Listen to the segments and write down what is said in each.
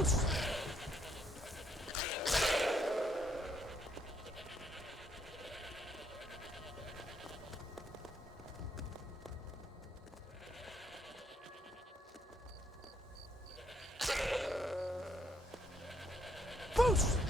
Boost! Boost!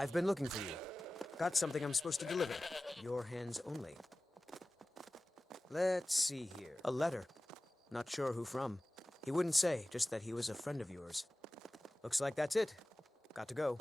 I've been looking for you. Got something I'm supposed to deliver. Your hands only. Let's see here. A letter. Not sure who from. He wouldn't say, just that he was a friend of yours. Looks like that's it. Got to go.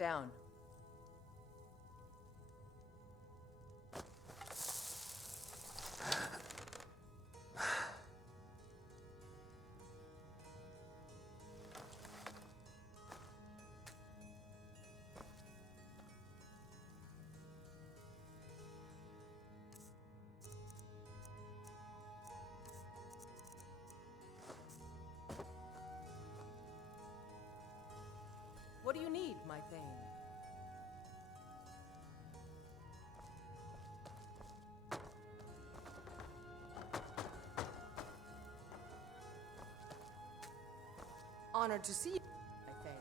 down. What do you need, my Thane? Honored to see you, my Thane.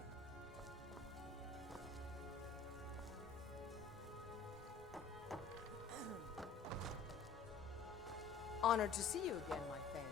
Honored to see you again, my Thane.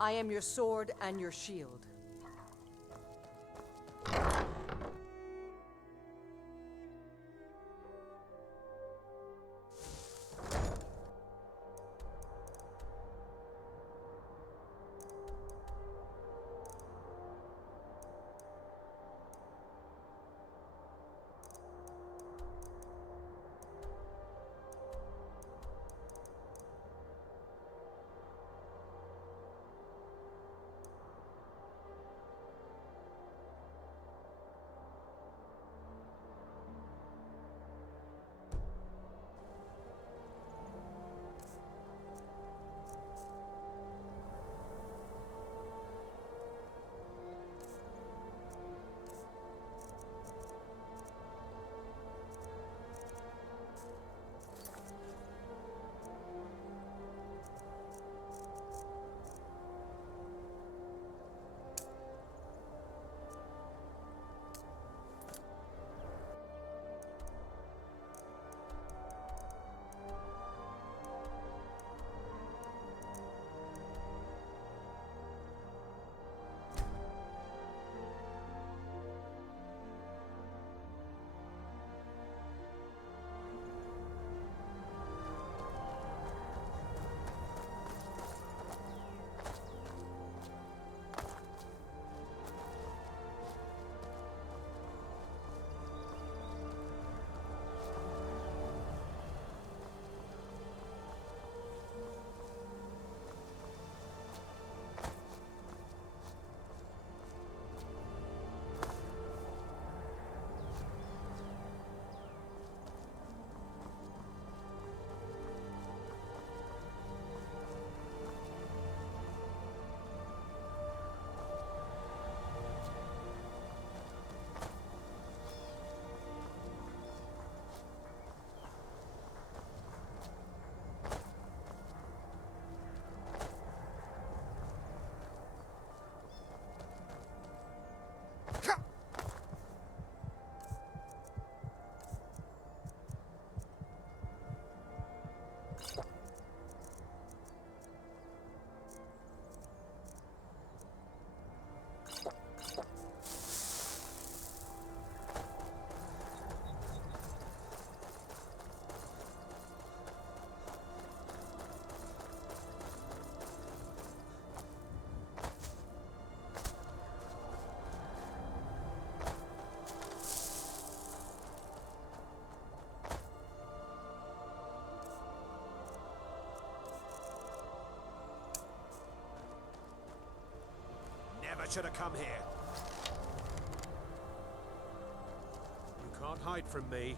I am your sword and your shield. Never should have come here. You can't hide from me.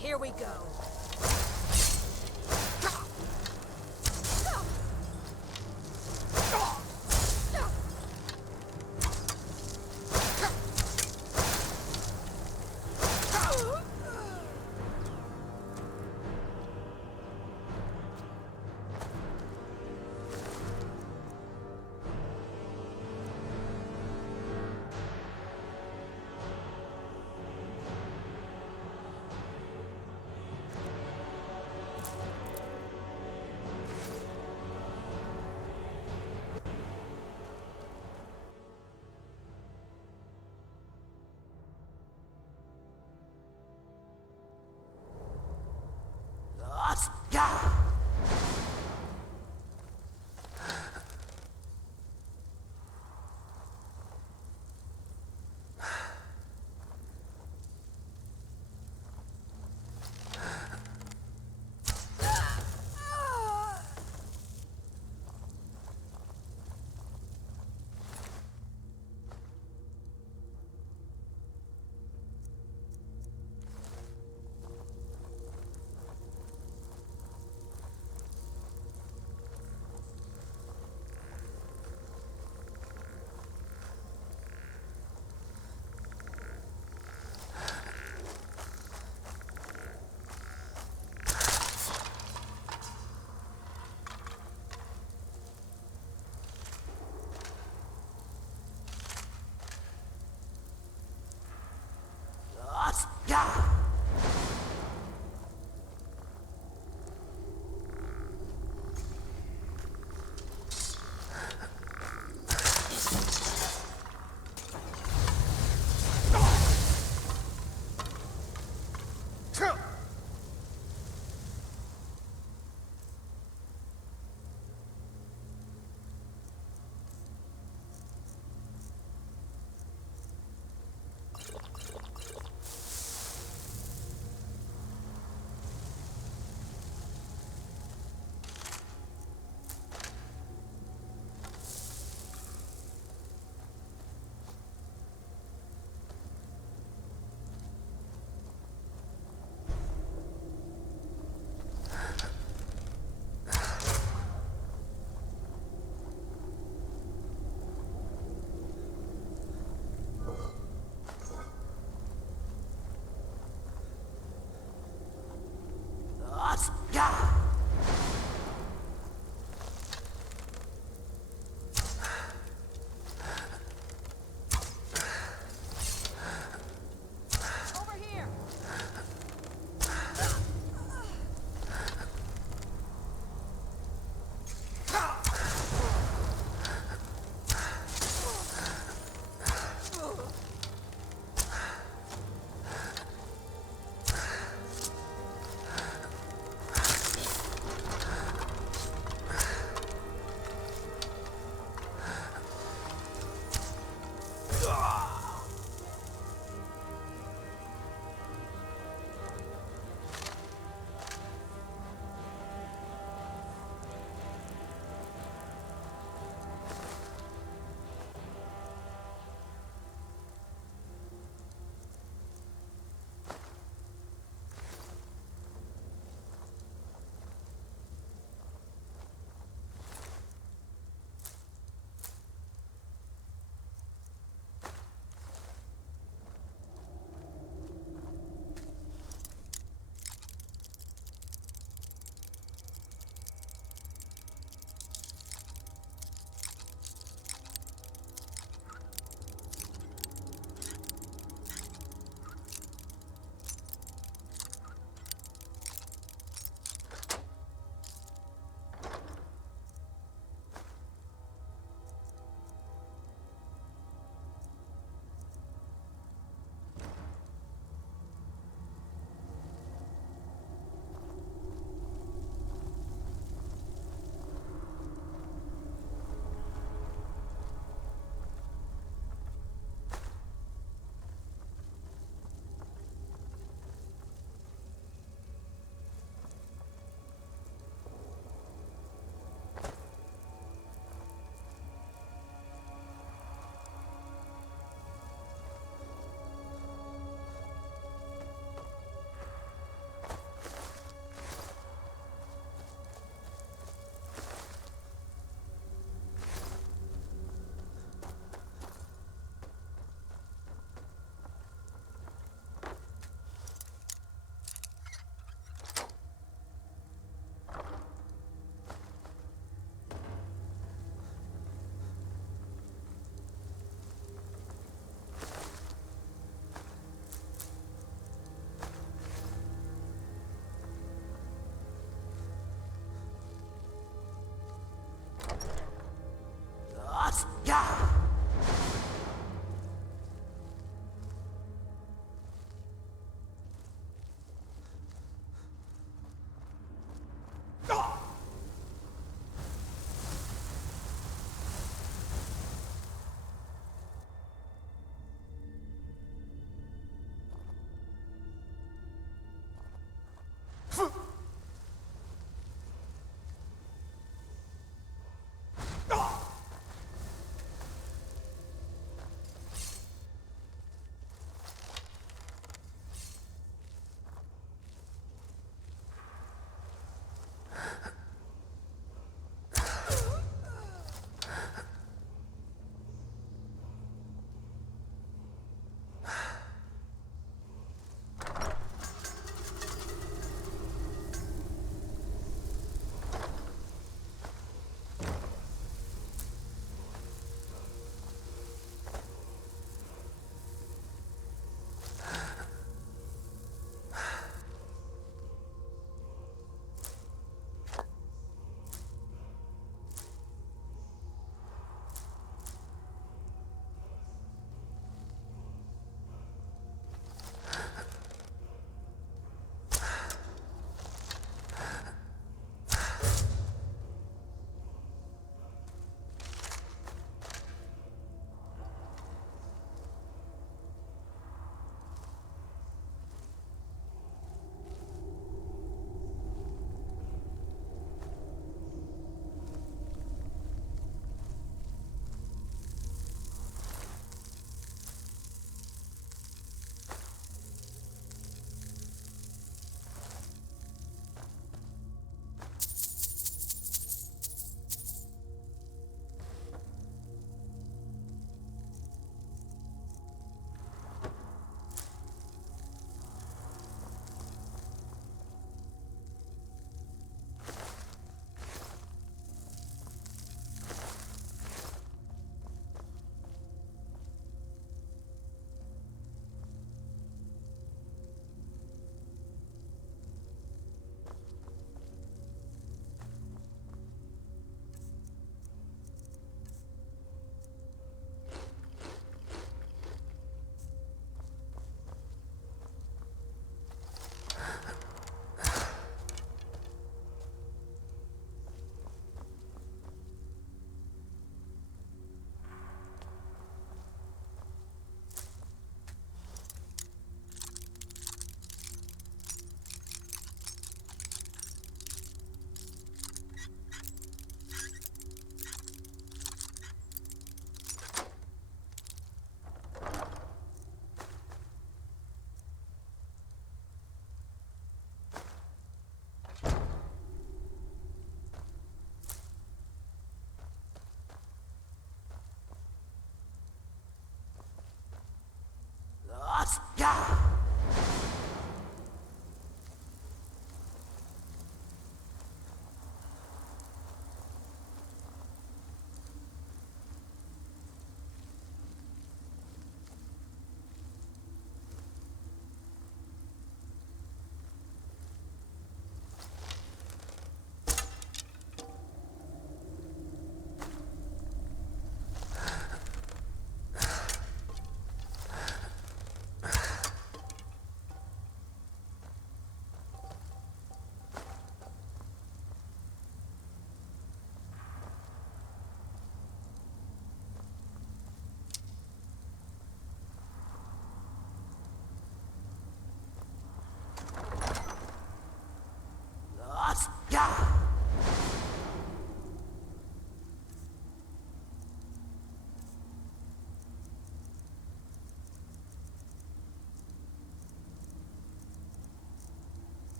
Here we go.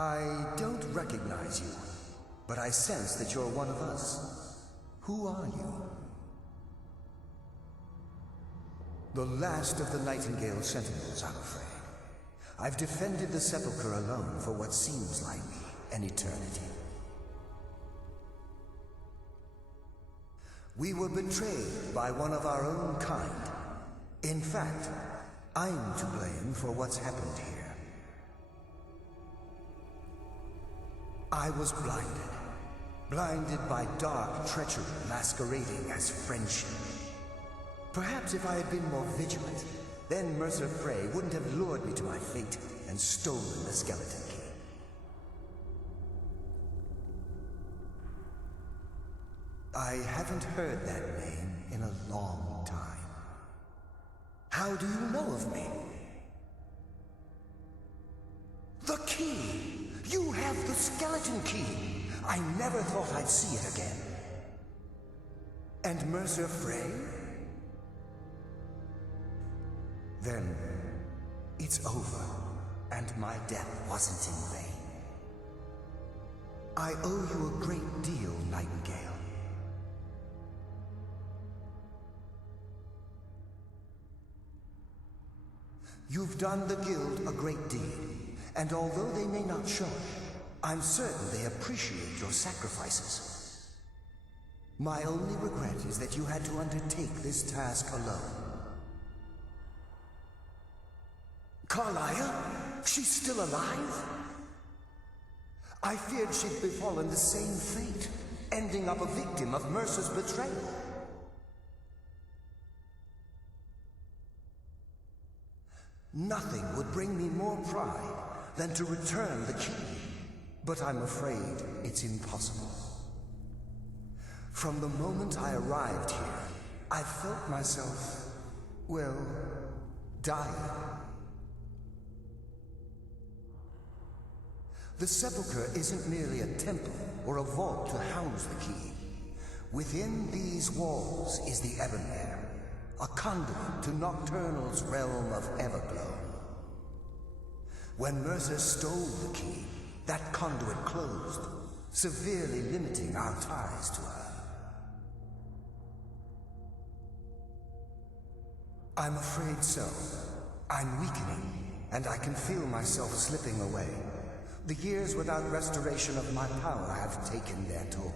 I don't recognize you, but I sense that you're one of us. Who are you? The last of the Nightingale Sentinels, I'm afraid. I've defended the Sepulchre alone for what seems like an eternity. We were betrayed by one of our own kind. In fact, I'm to blame for what's happened here. I was blinded. Blinded by dark treachery masquerading as friendship. Perhaps if I had been more vigilant, then Mercer Frey wouldn't have lured me to my fate and stolen the skeleton key. I haven't heard that name in a long time. How do you know of me? The key! You have the skeleton key! I never thought I'd see it again. And Mercer Frey? Then, it's over, and my death wasn't in vain. I owe you a great deal, Nightingale. You've done the Guild a great deed, and although they may not show it, I'm certain they appreciate your sacrifices. My only regret is that you had to undertake this task alone. Carlia? She's still alive? I feared she'd befallen the same fate, ending up a victim of Mercer's betrayal. Nothing would bring me more pride than to return the key, but I'm afraid it's impossible. From the moment I arrived here, I felt myself, well, dying. The Sepulchre isn't merely a temple or a vault to house the key. Within these walls is the Ebonmere, a conduit to Nocturnal's realm of Everglow. When Mercer stole the key, that conduit closed, severely limiting our ties to her. I'm afraid so. I'm weakening, and I can feel myself slipping away. The years without restoration of my power have taken their toll.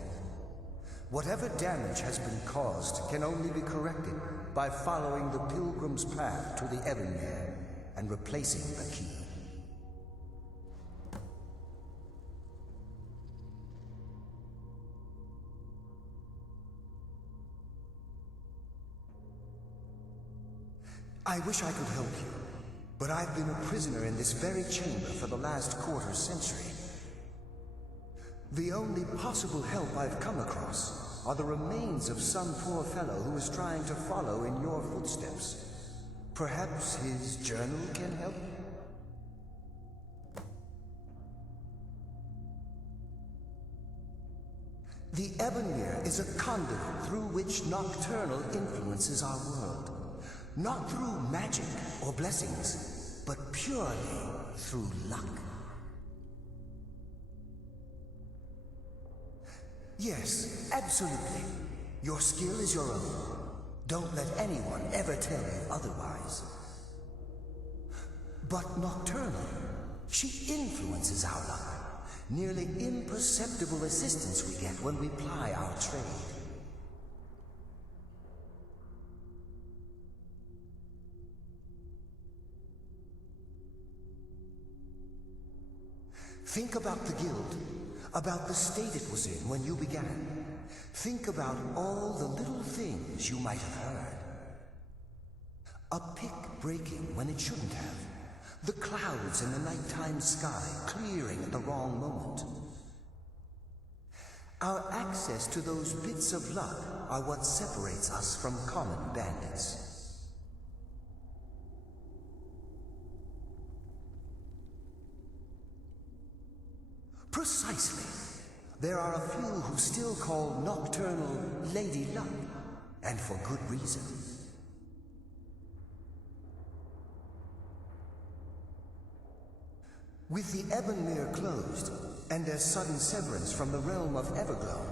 Whatever damage has been caused can only be corrected by following the Pilgrim's path to the Ebonmere and replacing the key. I wish I could help you, but I've been a prisoner in this very chamber for the last quarter century. The only possible help I've come across are the remains of some poor fellow who is trying to follow in your footsteps. Perhaps his journal can help? The Ebonmere is a conduit through which Nocturnal influences our world. Not through magic or blessings, but purely through luck. Yes, absolutely. Your skill is your own. Don't let anyone ever tell you otherwise. But Nocturnal, she influences our luck. Nearly imperceptible assistance we get when we ply our trade. Think about the Guild, about the state it was in when you began. Think about all the little things you might have heard. A pick breaking when it shouldn't have. The clouds in the nighttime sky clearing at the wrong moment. Our access to those bits of luck are what separates us from common bandits. Precisely. There are a few who still call Nocturnal Lady Luck, and for good reason. With the Ebonmere closed, and their sudden severance from the realm of Everglow,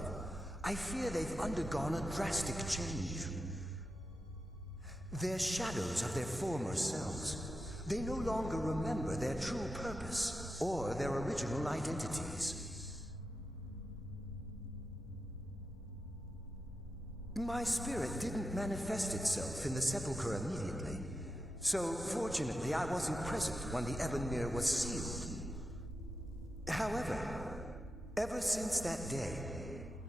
I fear they've undergone a drastic change. They're shadows of their former selves. They no longer remember their true purpose or their original identities. My spirit didn't manifest itself in the sepulchre immediately, so fortunately I wasn't present when the Ebonmere was sealed. However, ever since that day,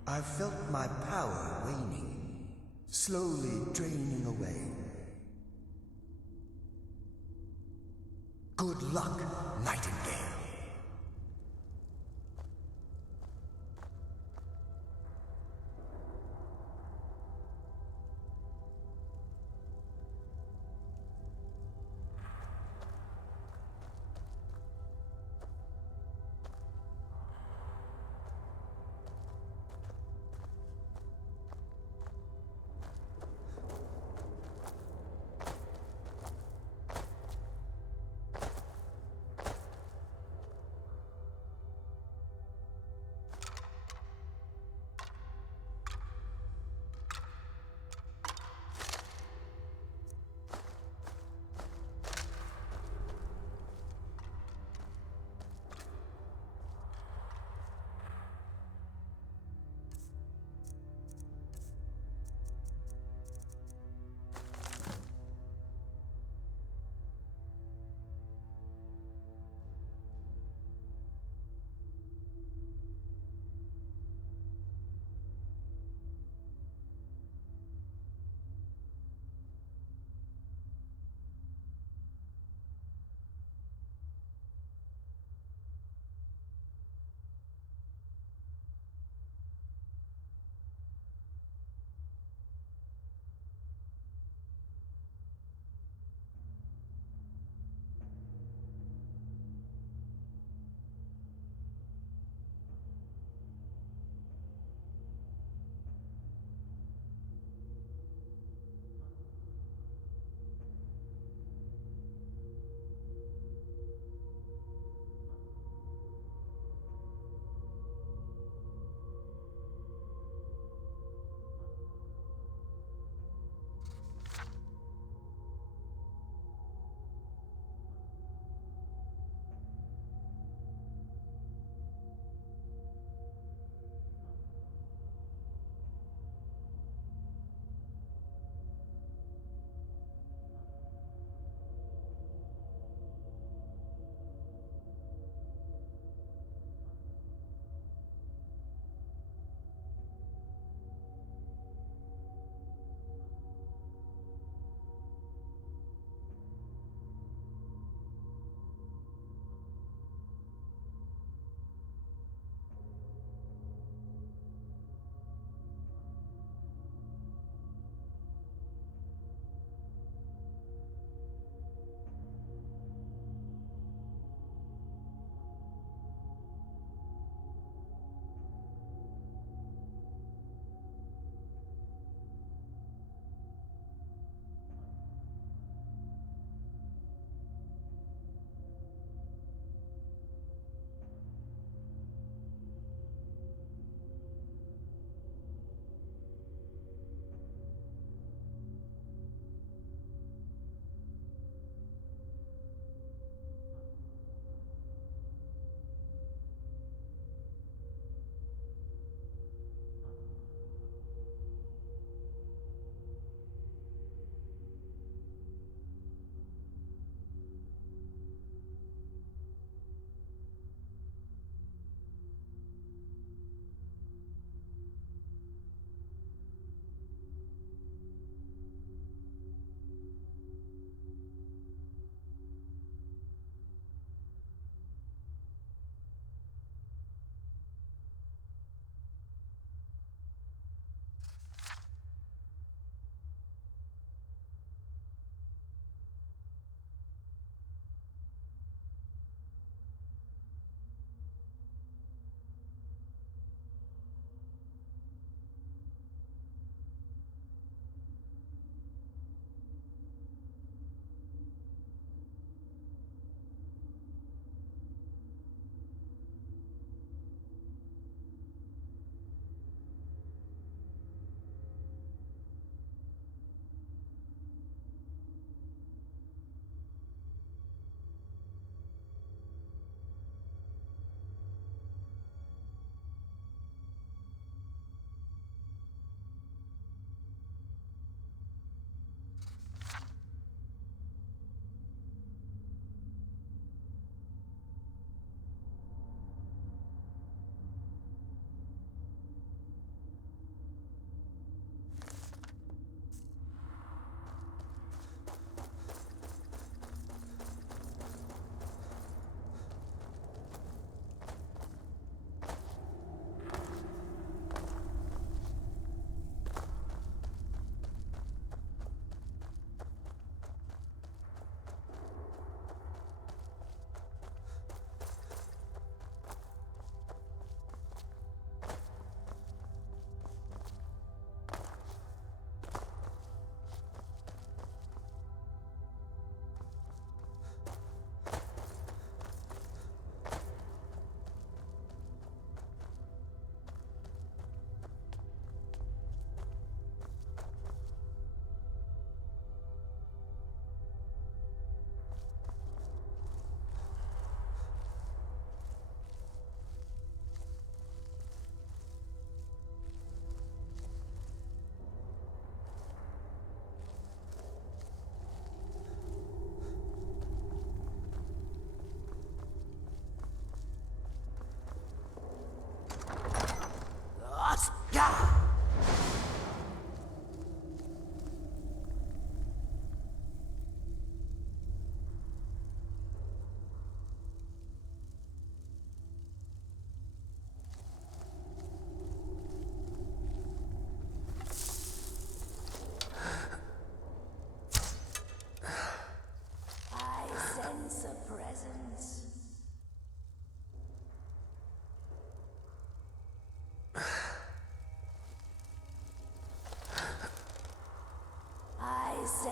I've felt my power waning, slowly draining away. Good luck, Nightingale.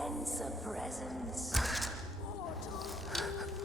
sense a presence. Mortal, dead.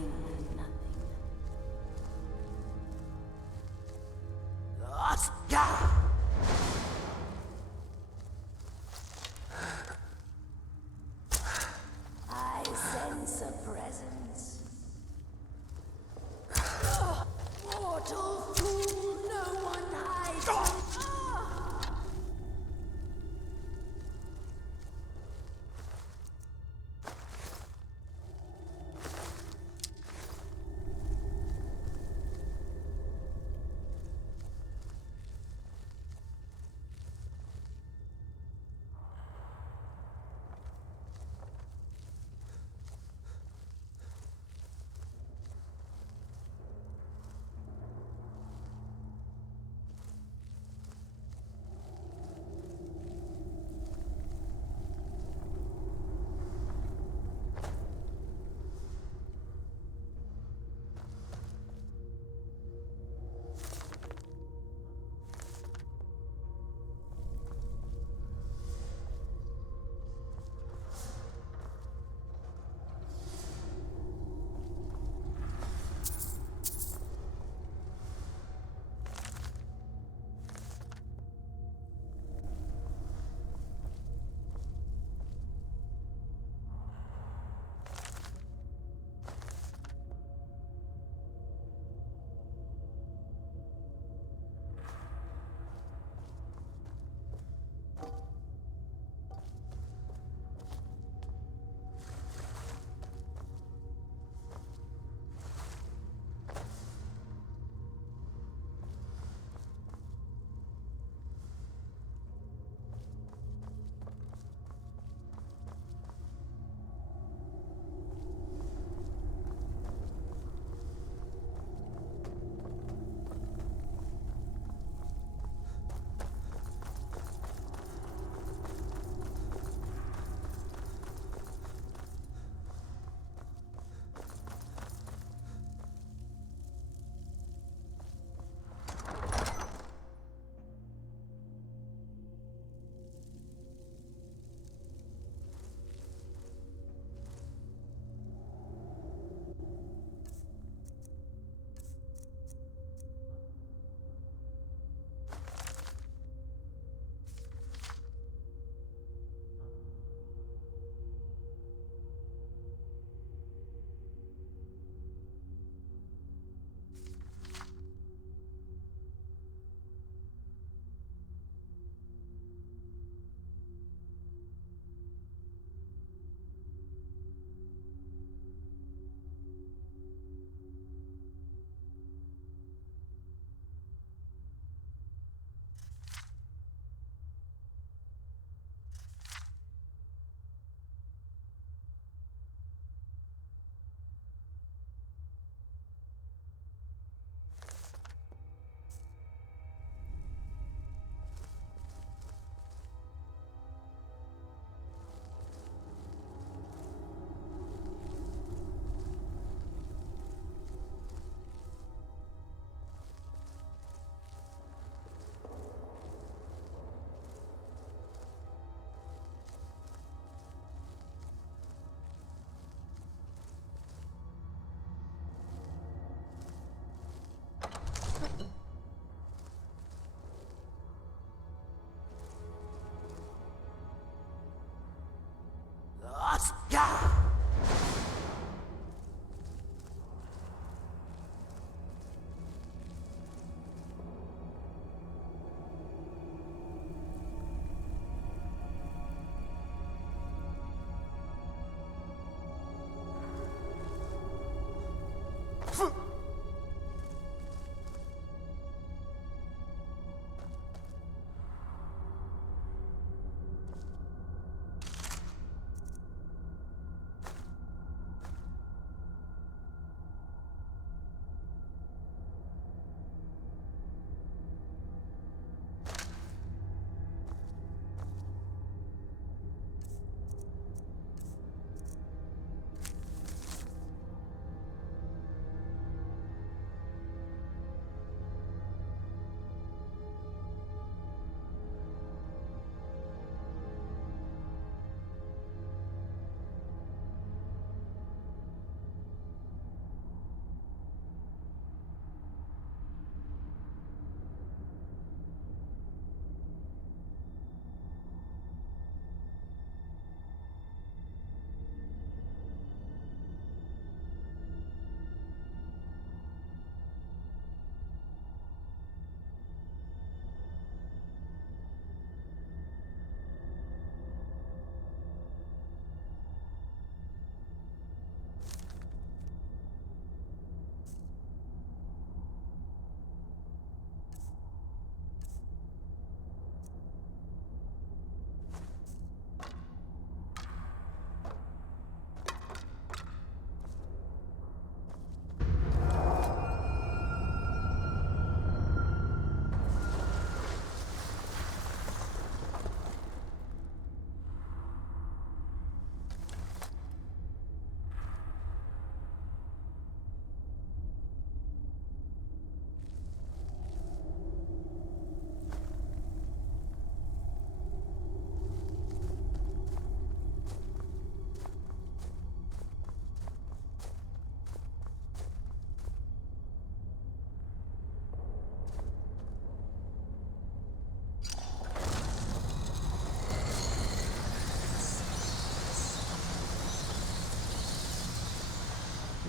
nothing. I sense a presence. Mortal fool, no one hides.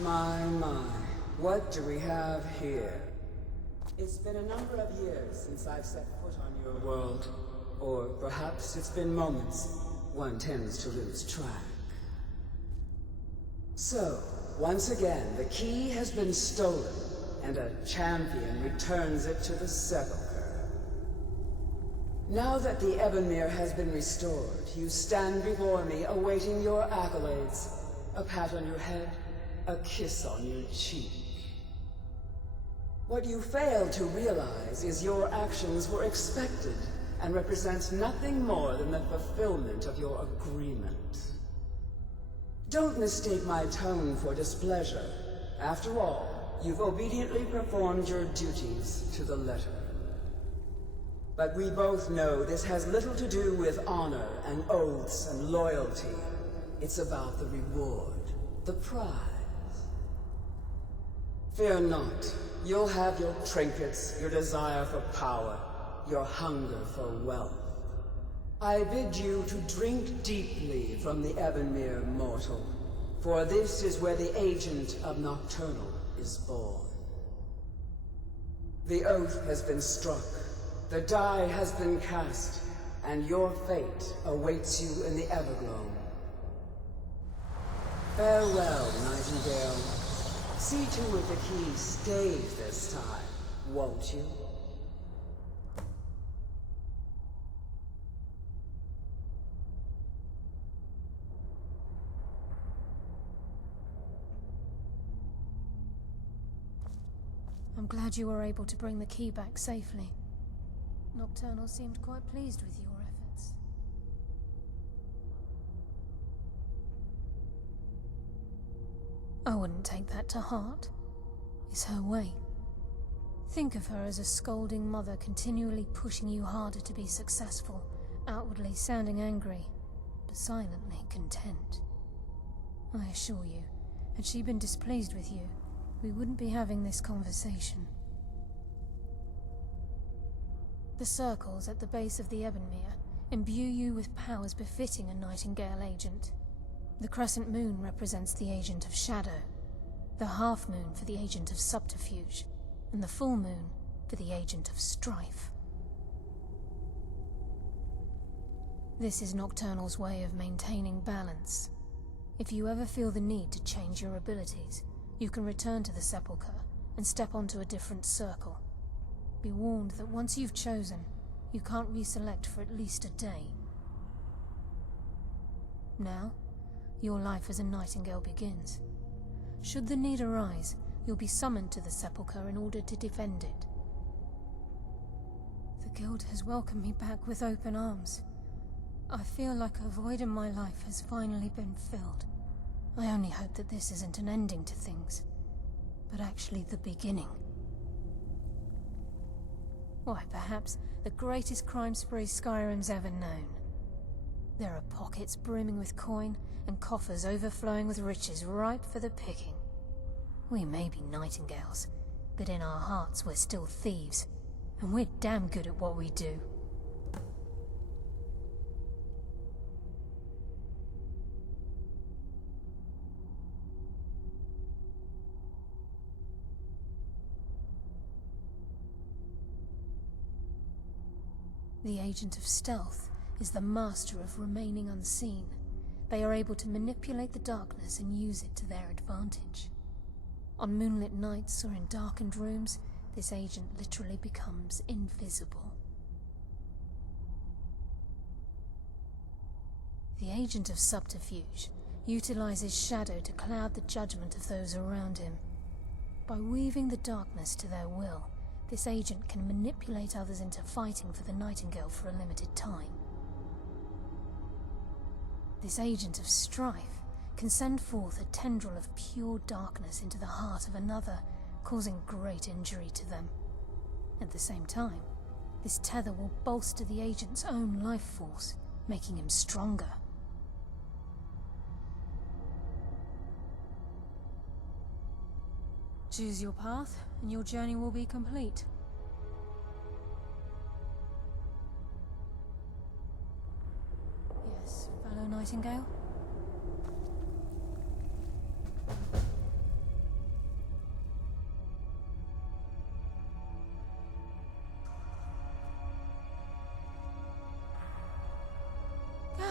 My, what do we have here? It's been a number of years since I've set foot on your world. Or perhaps it's been moments. One tends to lose track. So, once again, the key has been stolen, and a champion returns it to the sepulchre. Now that the Ebonmere has been restored, you stand before me awaiting your accolades. A pat on your head, a kiss on your cheek. What you fail to realize is your actions were expected and represent nothing more than the fulfillment of your agreement. Don't mistake my tone for displeasure. After all, you've obediently performed your duties to the letter. But we both know this has little to do with honor and oaths and loyalty. It's about the reward, the prize. Fear not. You'll have your trinkets, your desire for power, your hunger for wealth. I bid you to drink deeply from the Ebonmere mortal, for this is where the agent of Nocturnal is born. The oath has been struck, the die has been cast, and your fate awaits you in the Evergloam. Farewell, Nightingale. See to it the key stays this time, won't you? I'm glad you were able to bring the key back safely. Nocturnal seemed quite pleased with your efforts. I wouldn't take that to heart. It's her way. Think of her as a scolding mother continually pushing you harder to be successful, outwardly sounding angry, but silently content. I assure you, had she been displeased with you, we wouldn't be having this conversation. The circles at the base of the Ebonmere imbue you with powers befitting a Nightingale agent. The crescent moon represents the agent of shadow, the half moon for the agent of subterfuge, and the full moon for the agent of strife. This is Nocturnal's way of maintaining balance. If you ever feel the need to change your abilities, you can return to the Sepulchre and step onto a different circle. Be warned that once you've chosen, you can't reselect for at least a day. Now, your life as a Nightingale begins. Should the need arise, you'll be summoned to the Sepulchre in order to defend it. The Guild has welcomed me back with open arms. I feel like a void in my life has finally been filled. I only hope that this isn't an ending to things, but actually the beginning. Why, perhaps the greatest crime spree Skyrim's ever known. There are pockets brimming with coin, and coffers overflowing with riches ripe for the picking. We may be Nightingales, but in our hearts we're still thieves, and we're damn good at what we do. The Agent of Stealth is the master of remaining unseen. They are able to manipulate the darkness and use it to their advantage. On moonlit nights or in darkened rooms, this agent literally becomes invisible. The Agent of Subterfuge utilizes shadow to cloud the judgment of those around him. By weaving the darkness to their will, this agent can manipulate others into fighting for the Nightingale for a limited time. This agent of strife can send forth a tendril of pure darkness into the heart of another, causing great injury to them. At the same time, this tether will bolster the agent's own life force, making him stronger. Choose your path, and your journey will be complete. Yes, fellow Nightingale?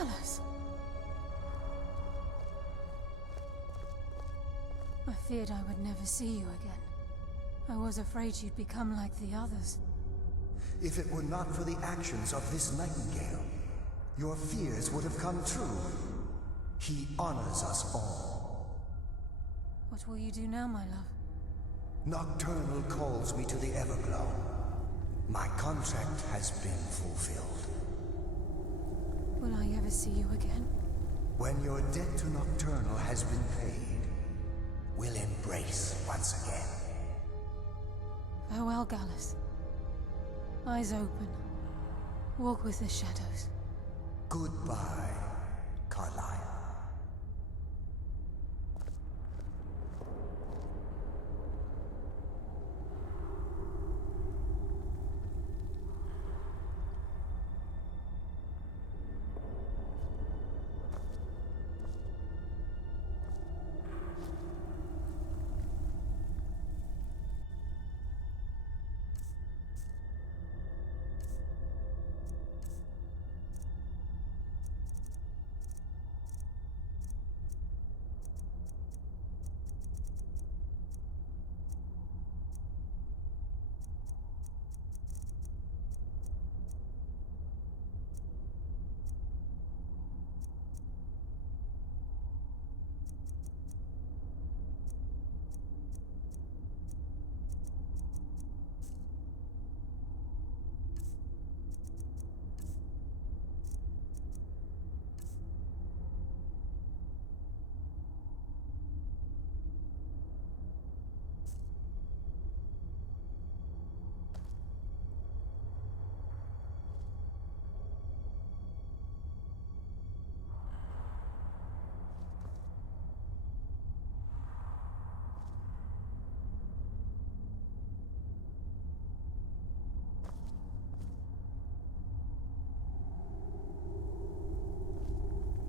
Gallus! I feared I would never see you again. I was afraid you'd become like the others. If it were not for the actions of this nightingale, your fears would have come true. He honors us all. What will you do now, my love? Nocturnal calls me to the Everglow. My contract has been fulfilled. Will I ever see you again? When your debt to Nocturnal has been paid, we'll embrace once again. Farewell, Gallus. Eyes open. Walk with the shadows. Goodbye, Carlyle.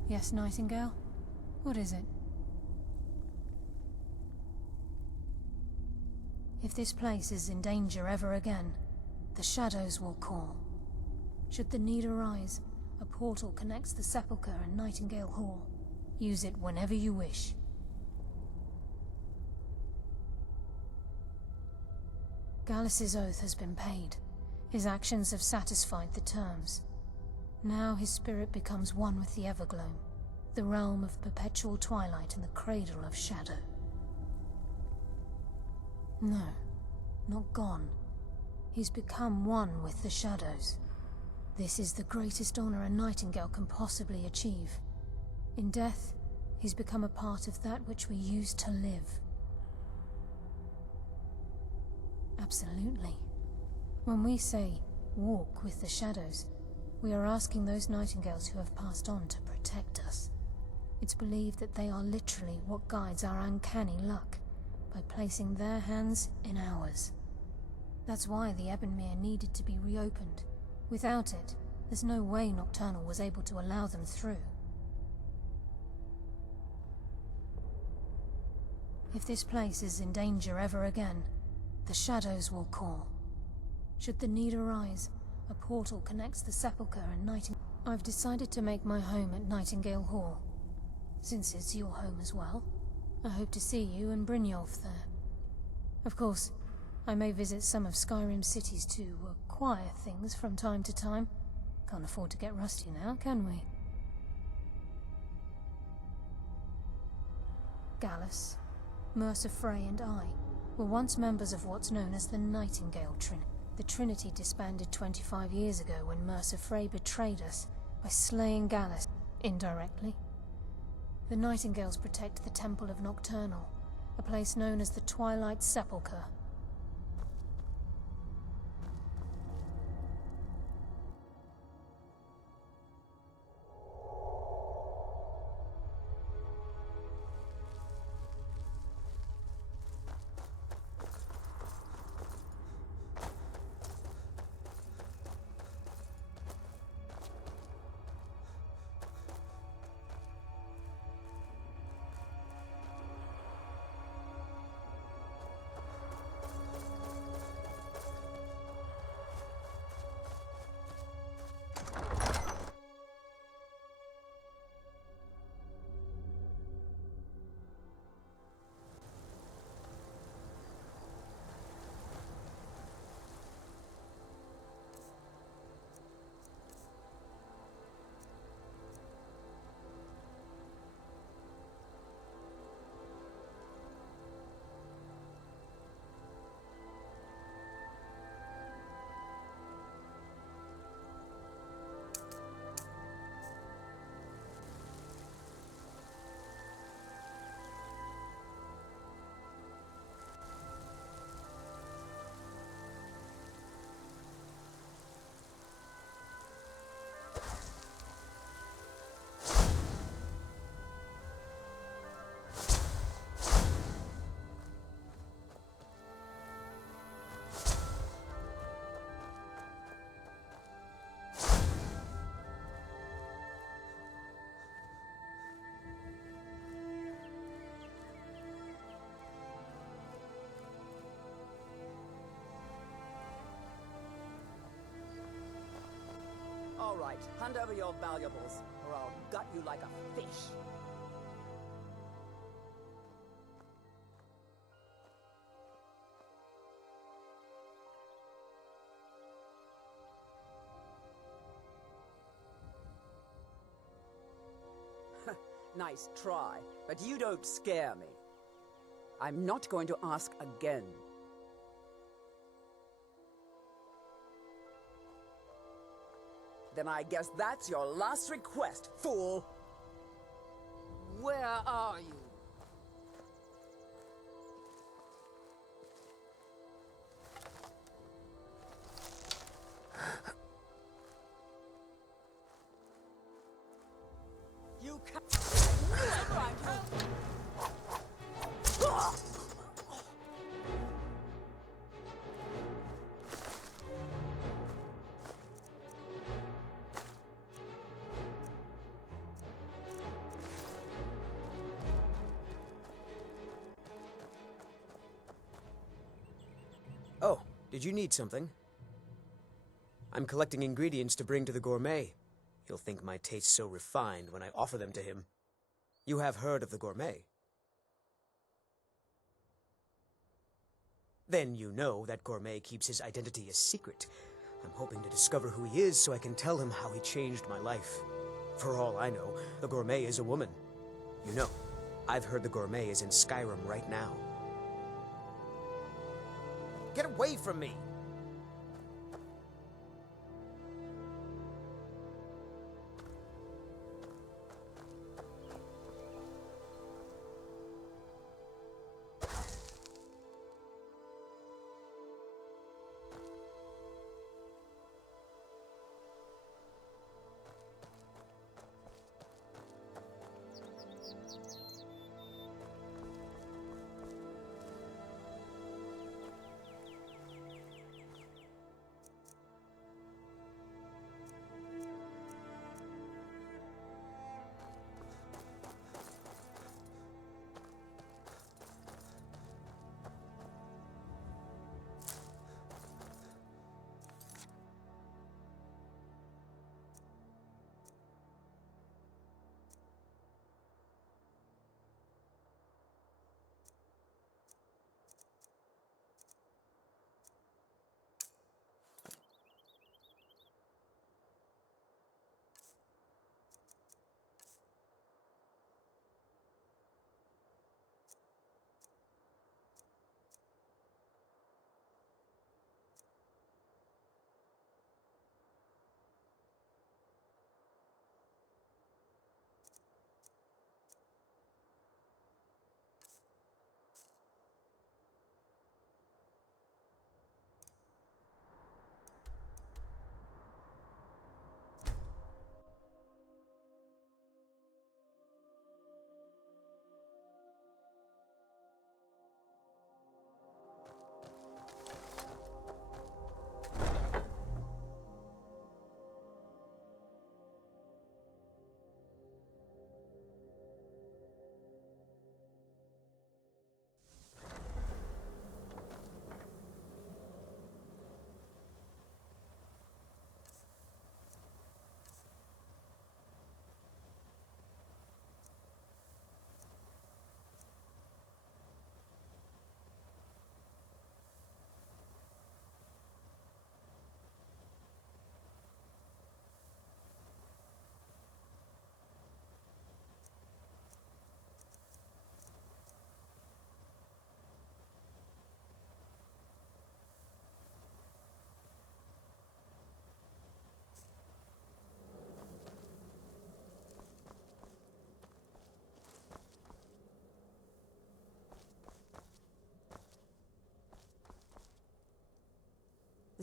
Yes, Nightingale? What is it? If this place is in danger ever again, the shadows will call. Should the need arise, a portal connects the Sepulchre and Nightingale Hall. Use it whenever you wish. Gallus's oath has been paid. His actions have satisfied the terms. Now his spirit becomes one with the Everglow, the realm of perpetual twilight and the cradle of shadow. No, not gone. He's become one with the shadows. This is the greatest honor a Nightingale can possibly achieve. In death, he's become a part of that which we used to live. Absolutely. When we say, walk with the shadows, we are asking those Nightingales who have passed on to protect us. It's believed that they are literally what guides our uncanny luck, by placing their hands in ours. That's why the Ebonmere needed to be reopened. Without it, there's no way Nocturnal was able to allow them through. If this place is in danger ever again, the shadows will call. Should the need arise, a portal connects the Sepulchre and Nightingale. I've decided to make my home at Nightingale Hall. Since it's your home as well, I hope to see you and Brynjolf there. Of course, I may visit some of Skyrim's cities to acquire things from time to time. Can't afford to get rusty now, can we? Gallus, Mercer Frey and I were once members of what's known as the Nightingale Trinity. The Trinity disbanded 25 years ago when Mercer Frey betrayed us by slaying Gallus, indirectly. The Nightingales protect the Temple of Nocturnal, a place known as the Twilight Sepulchre. right, hand over your valuables, or I'll gut you like a fish. Nice try, but you don't scare me. I'm not going to ask again. Then I guess that's your last request, fool! Where are you? You can't... Oh, did you need something? I'm collecting ingredients to bring to the gourmet. He'll think my tastes so refined when I offer them to him. You have heard of the gourmet? Then you know that gourmet keeps his identity a secret. I'm hoping to discover who he is so I can tell him how he changed my life. For all I know, the gourmet is a woman. You know, I've heard the gourmet is in Skyrim right now. Get away from me!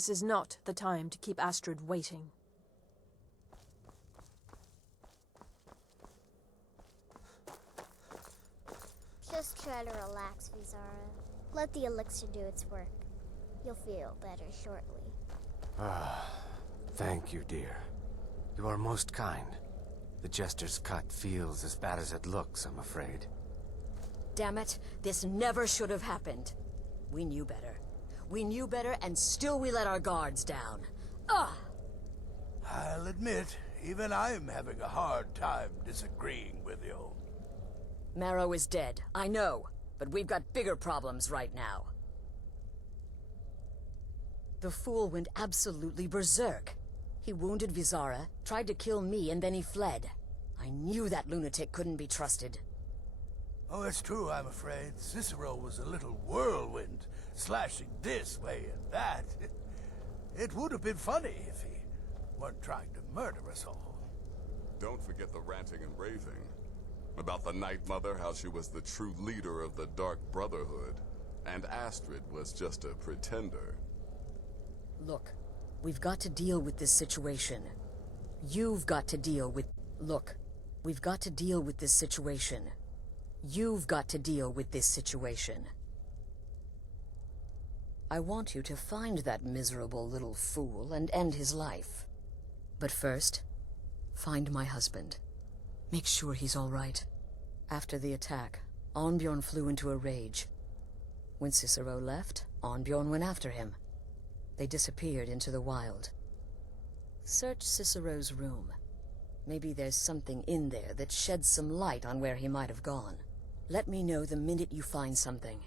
This is not the time to keep Astrid waiting. Just try to relax, Vizara. Let the elixir do its work. You'll feel better shortly. Thank you, dear. You are most kind. The Jester's cut feels as bad as it looks, I'm afraid. Damn it, this never should have happened. We knew better. We knew better, and still we let our guards down. Ugh! I'll admit, even I'm having a hard time disagreeing with you. Marrow is dead, I know, but we've got bigger problems right now. The fool went absolutely berserk. He wounded Vizara, tried to kill me, and then he fled. I knew that lunatic couldn't be trusted. Oh, it's true, I'm afraid. Cicero was a little whirlwind, slashing this way and that. It would have been funny if he weren't trying to murder us all. Don't forget the ranting and raving. About the Night Mother, how she was the true leader of the Dark Brotherhood, and Astrid was just a pretender. Look, we've got to deal with this situation. You've got to deal with... Look, we've got to deal with this situation. You've got to deal with this situation. I want you to find that miserable little fool and end his life. But first, find my husband. Make sure he's all right. After the attack, Arnbjorn flew into a rage. When Cicero left, Arnbjorn went after him. They disappeared into the wild. Search Cicero's room. Maybe there's something in there that sheds some light on where he might have gone. Let me know the minute you find something.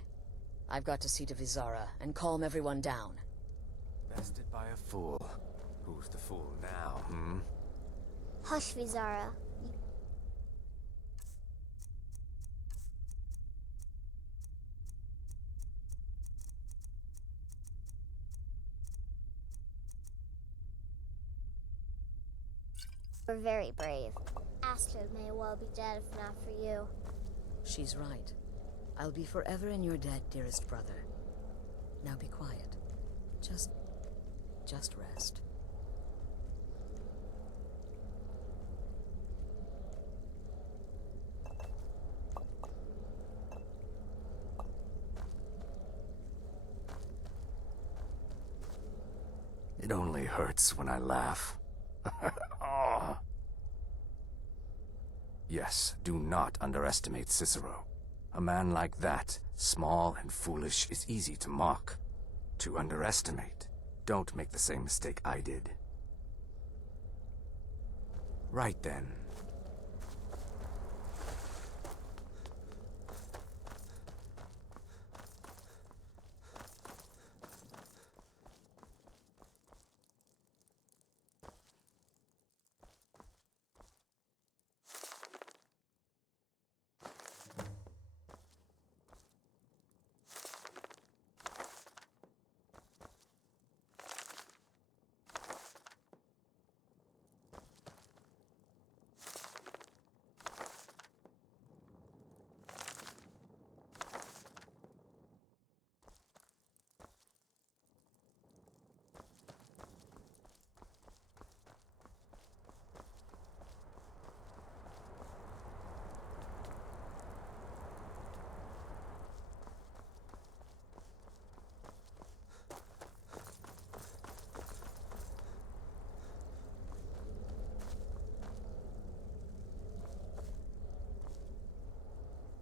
I've got to see to Vizara and calm everyone down. Bested by a fool. Who's the fool now, Hush, Vizara. You're very brave. Astrid may well be dead if not for you. She's right. I'll be forever in your debt, dearest brother. Now be quiet. Just rest. It only hurts when I laugh. Oh. Yes, do not underestimate Cicero. A man like that, small and foolish, is easy to mock. To underestimate. Don't make the same mistake I did. Right then.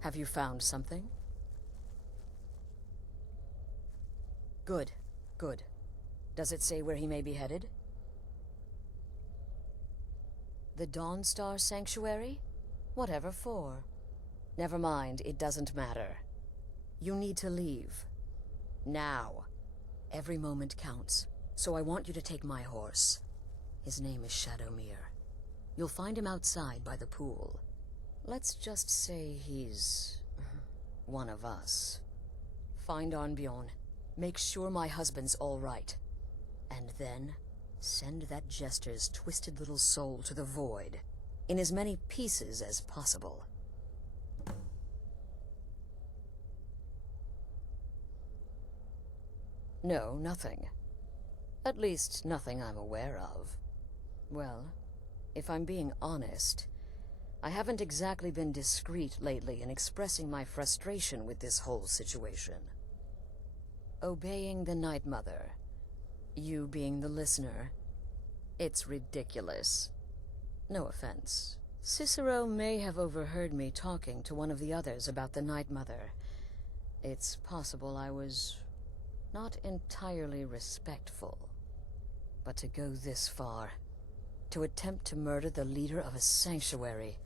Have you found something? Good, good. Does it say where he may be headed? The Dawnstar Sanctuary? Whatever for. Never mind, it doesn't matter. You need to leave. Now. Every moment counts, so I want you to take my horse. His name is Shadowmere. You'll find him outside by the pool. Let's just say he's... one of us. Find Arnbjorn. Make sure my husband's all right. And then, send that jester's twisted little soul to the void, in as many pieces as possible. No, nothing. At least, nothing I'm aware of. Well, if I'm being honest, I haven't exactly been discreet lately in expressing my frustration with this whole situation. Obeying the Night Mother, you being the listener, it's ridiculous. No offense. Cicero may have overheard me talking to one of the others about the Night Mother. It's possible I was not entirely respectful. But to go this far, To attempt to murder the leader of a sanctuary.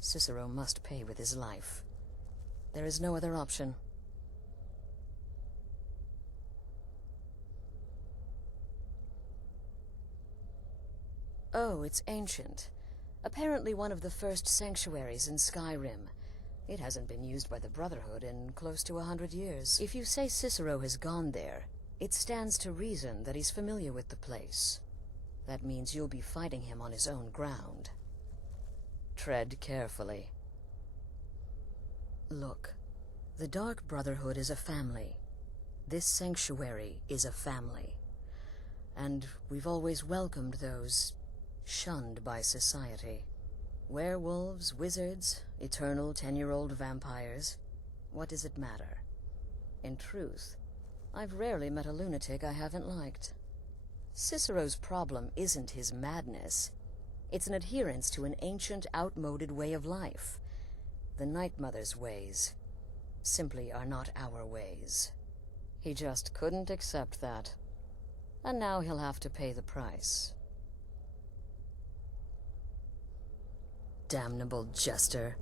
Cicero must pay with his life. There is no other option. Oh, it's ancient. Apparently one of the first sanctuaries in Skyrim. It hasn't been used by the Brotherhood in close to 100 years. If you say Cicero has gone there, it stands to reason that he's familiar with the place. That means you'll be fighting him on his own ground. Tread carefully. Look, the Dark Brotherhood is a family. This sanctuary is a family. And we've always welcomed those shunned by society. Werewolves, wizards, eternal 10-year-old vampires. What does it matter? In truth, I've rarely met a lunatic I haven't liked. Cicero's problem isn't his madness. It's an adherence to an ancient, outmoded way of life. The Night Mother's ways simply are not our ways. He just couldn't accept that. And now he'll have to pay the price. Damnable jester.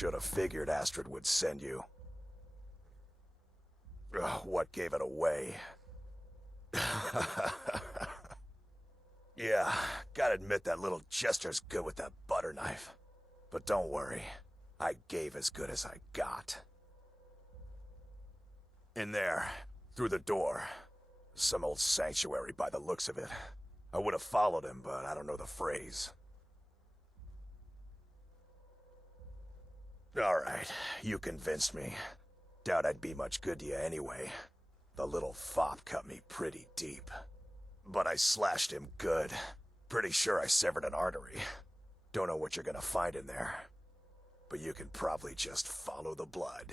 Should have figured Astrid would send you. Ugh, what gave it away? Yeah, gotta admit that little gesture's good with that butter knife. But don't worry, I gave as good as I got. In there, through the door. Some old sanctuary by the looks of it. I would have followed him, but I don't know the phrase. Alright, you convinced me. Doubt I'd be much good to you anyway. The little fop cut me pretty deep. But I slashed him good. Pretty sure I severed an artery. Don't know what you're gonna find in there. But you can probably just follow the blood.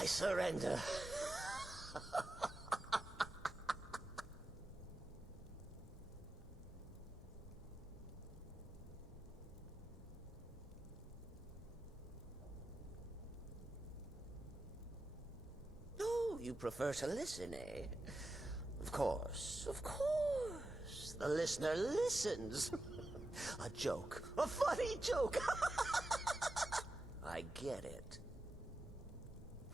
I surrender. Oh, you prefer to listen, eh? Of course, of course. The listener listens. A joke. A funny joke. I get it.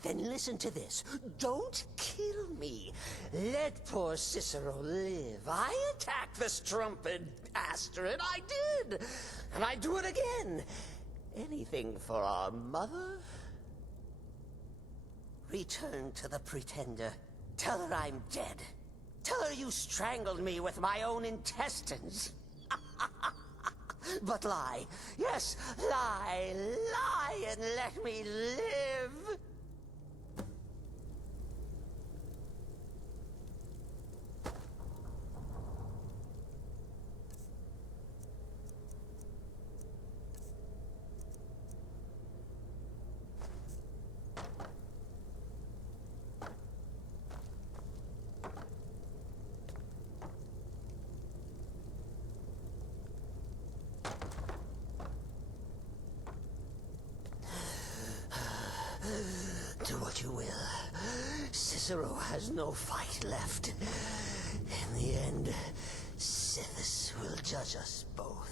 Then listen to this. Don't kill me. Let poor Cicero live. I attacked the strumpet Astrid. I did. And I do it again. Anything for our mother? Return to the Pretender. Tell her I'm dead. Tell her you strangled me with my own intestines. But lie. Yes, lie. Lie and let me live. Do what you will. Cicero has no fight left. In the end, Sithis will judge us both.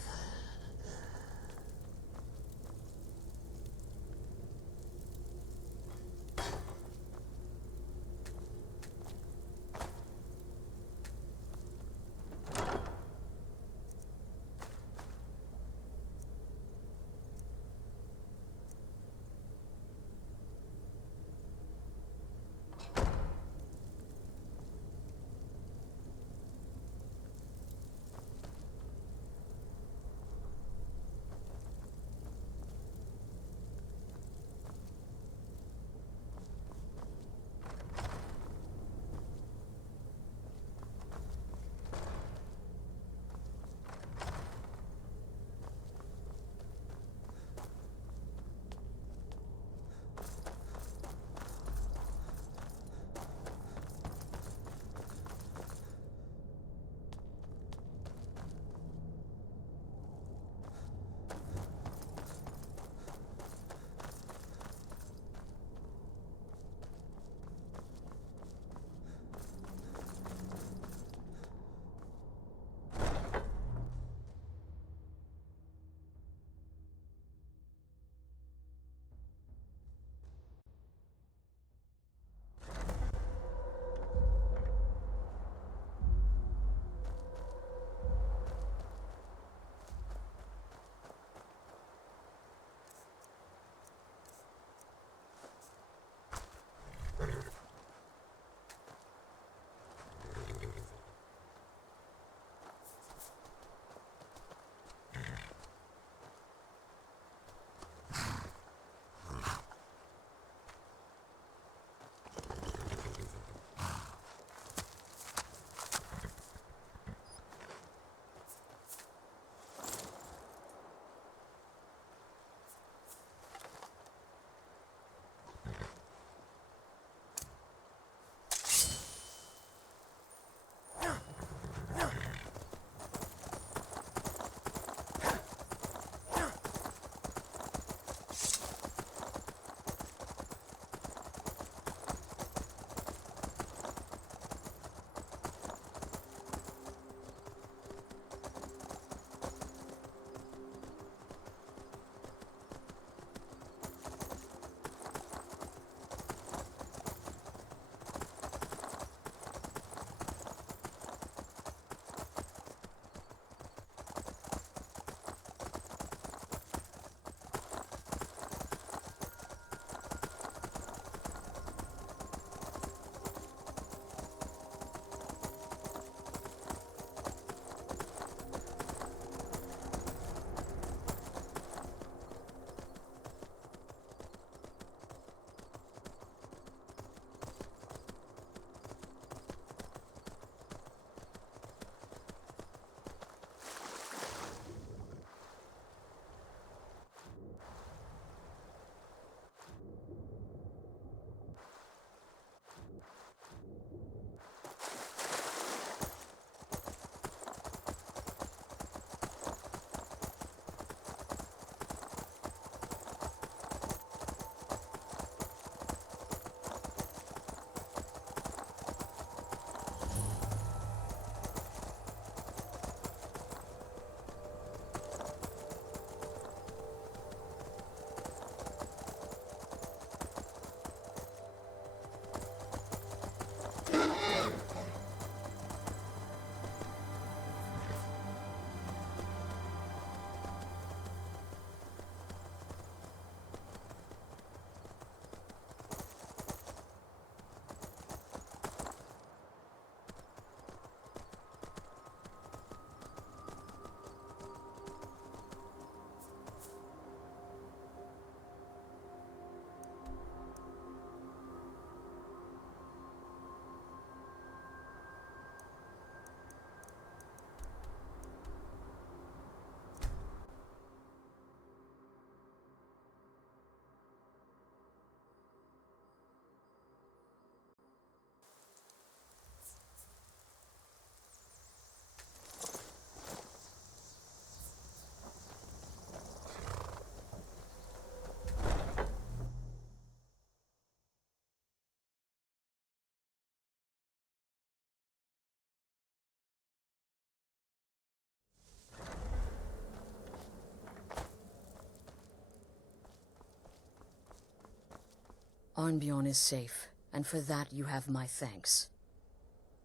Arnbjorn is safe, and for that you have my thanks.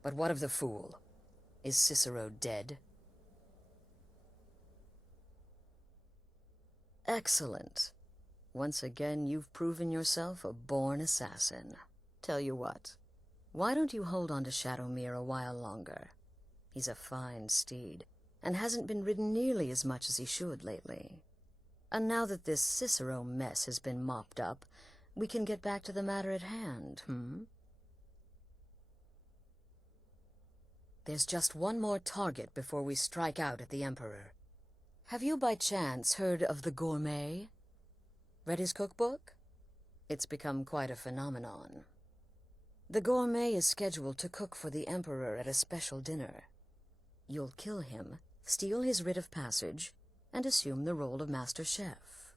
But what of the fool? Is Cicero dead? Excellent. Once again, you've proven yourself a born assassin. Tell you what, why don't you hold on to Shadowmere a while longer? He's a fine steed, and hasn't been ridden nearly as much as he should lately. And now that this Cicero mess has been mopped up, we can get back to the matter at hand, There's just one more target before we strike out at the Emperor. Have you by chance heard of the Gourmet? Read his cookbook? It's become quite a phenomenon. The Gourmet is scheduled to cook for the Emperor at a special dinner. You'll kill him, steal his writ of passage, and assume the role of Master Chef.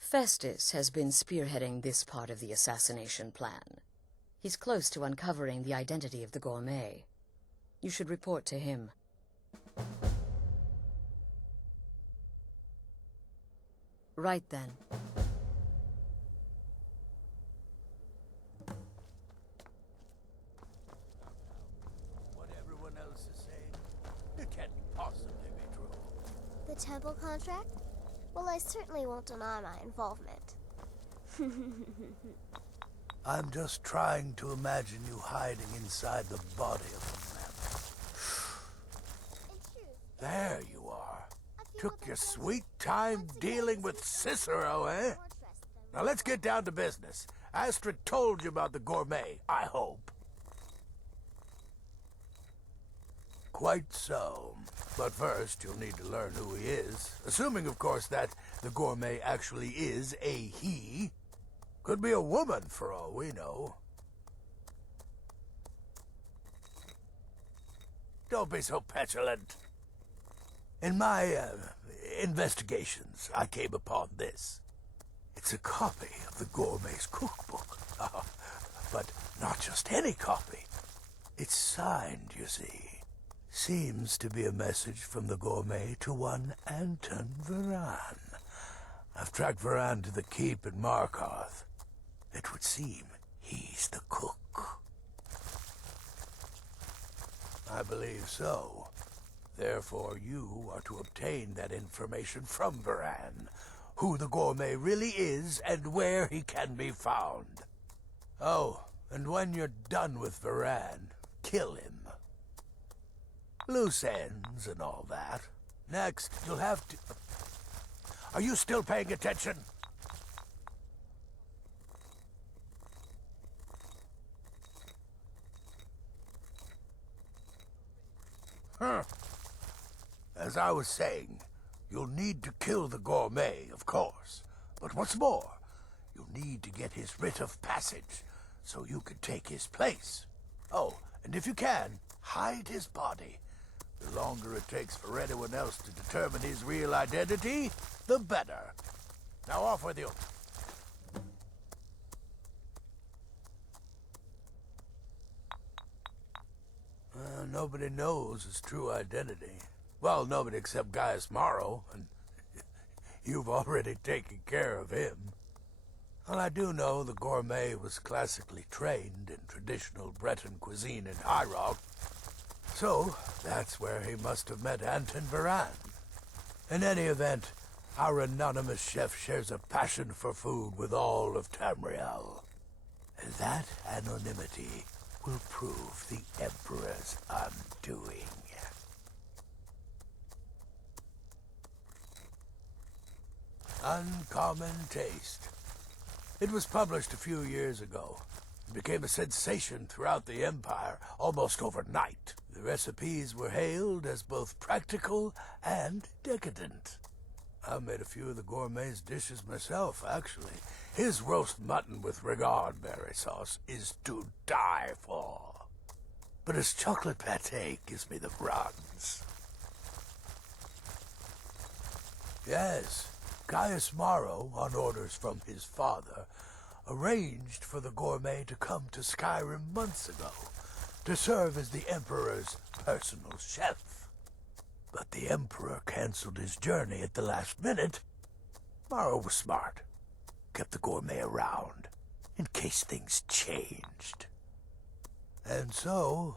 Festus has been spearheading this part of the assassination plan. He's close to uncovering the identity of the Gourmet. You should report to him. Right then. What everyone else is saying, it can't possibly be true. The temple contract? Well, I certainly won't deny my involvement. I'm just trying to imagine you hiding inside the body of a man. There you are. Took your sweet time dealing with Cicero, eh? Now let's get down to business. Astrid told you about the Gourmet, I hope. Quite so. But first, you'll need to learn who he is. Assuming, of course, that the Gourmet actually is a he. Could be a woman, for all we know. Don't be so petulant. In my, investigations, I came upon this. It's a copy of the Gourmet's cookbook. But not just any copy. It's signed, you see. Seems to be a message from the Gourmet to one Anton Varan. I've tracked Varan to the keep in Markarth. It would seem he's the cook. I believe so. Therefore, you are to obtain that information from Varan, who the Gourmet really is and where he can be found. Oh, and when you're done with Varan, kill him. Loose ends and all that. Next, you'll have to... Are you still paying attention? As I was saying, you'll need to kill the Gourmet, of course. But what's more, you'll need to get his writ of passage, so you can take his place. Oh, and if you can, hide his body. The longer it takes for anyone else to determine his real identity, the better. Now off with you. Nobody knows his true identity. Well, nobody except Gaius Maro, and you've already taken care of him. Well, I do know the Gourmet was classically trained in traditional Breton cuisine in High Rock, so that's where he must have met Anton Varan. In any event, our anonymous chef shares a passion for food with all of Tamriel. And that anonymity will prove the Emperor's undoing. Uncommon Taste. It was published a few years ago. It became a sensation throughout the Empire almost overnight. The recipes were hailed as both practical and decadent. I made a few of the Gourmet's dishes myself, actually. His roast mutton with regard berry sauce is to die for. But his chocolate pâté gives me the runs. Yes, Gaius Maro, on orders from his father, arranged for the Gourmet to come to Skyrim months ago to serve as the Emperor's personal chef. But the Emperor canceled his journey at the last minute. Maro was smart. Kept the Gourmet around. in case things changed. And so,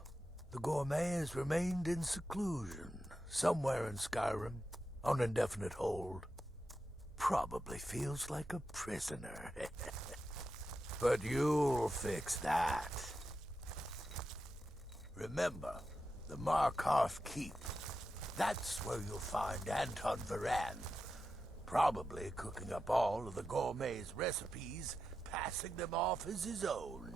the gourmet has remained in seclusion, somewhere in Skyrim, on indefinite hold. Probably feels like a prisoner. But you'll fix that. Remember, the Markarth Keep. That's where you'll find Anton Varan. Probably cooking up all of the gourmet's recipes, passing them off as his own.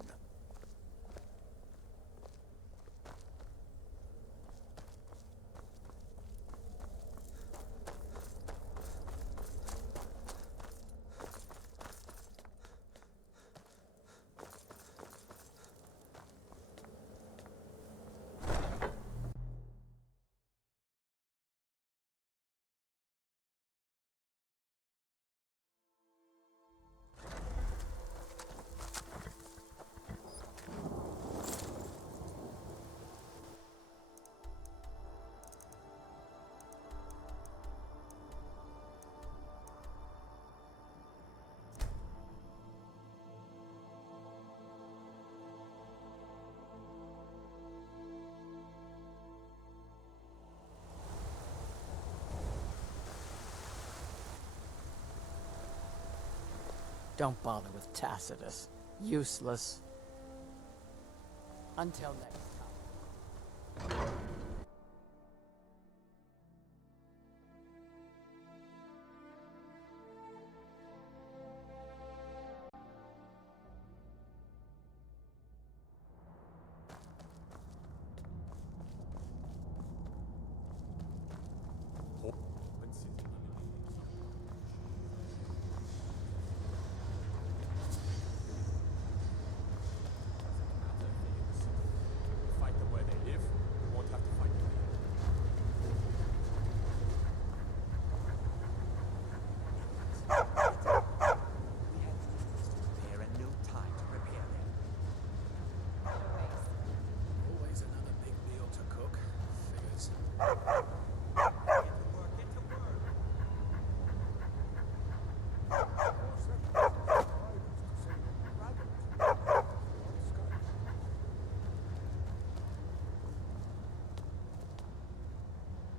Don't bother with Tacitus. Useless. Until next time. Fight them where they live. We won't have to fight them There and no time to prepare them. Always another big meal to cook. Figures.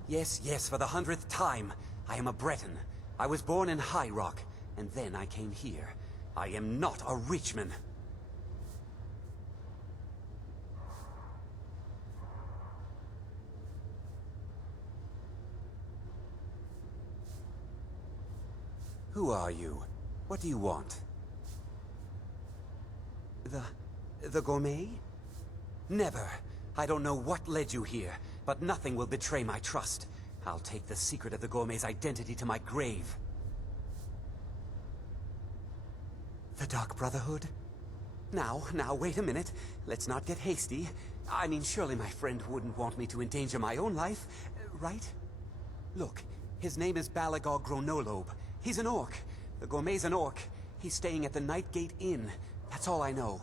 Yes, yes, for the 100th time. I am a Breton. I was born in High Rock, and then I came here. I am not a Richman. Who are you? What do you want? The gourmet? Never. I don't know what led you here, but nothing will betray my trust. I'll take the secret of the gourmet's identity to my grave. The Dark Brotherhood? Now, wait a minute. Let's not get hasty. I mean, surely my friend wouldn't want me to endanger my own life, right? Look, his name is Balagog Gronolobe. He's an orc. The gourmet's an orc. He's staying at the Nightgate Inn. That's all I know.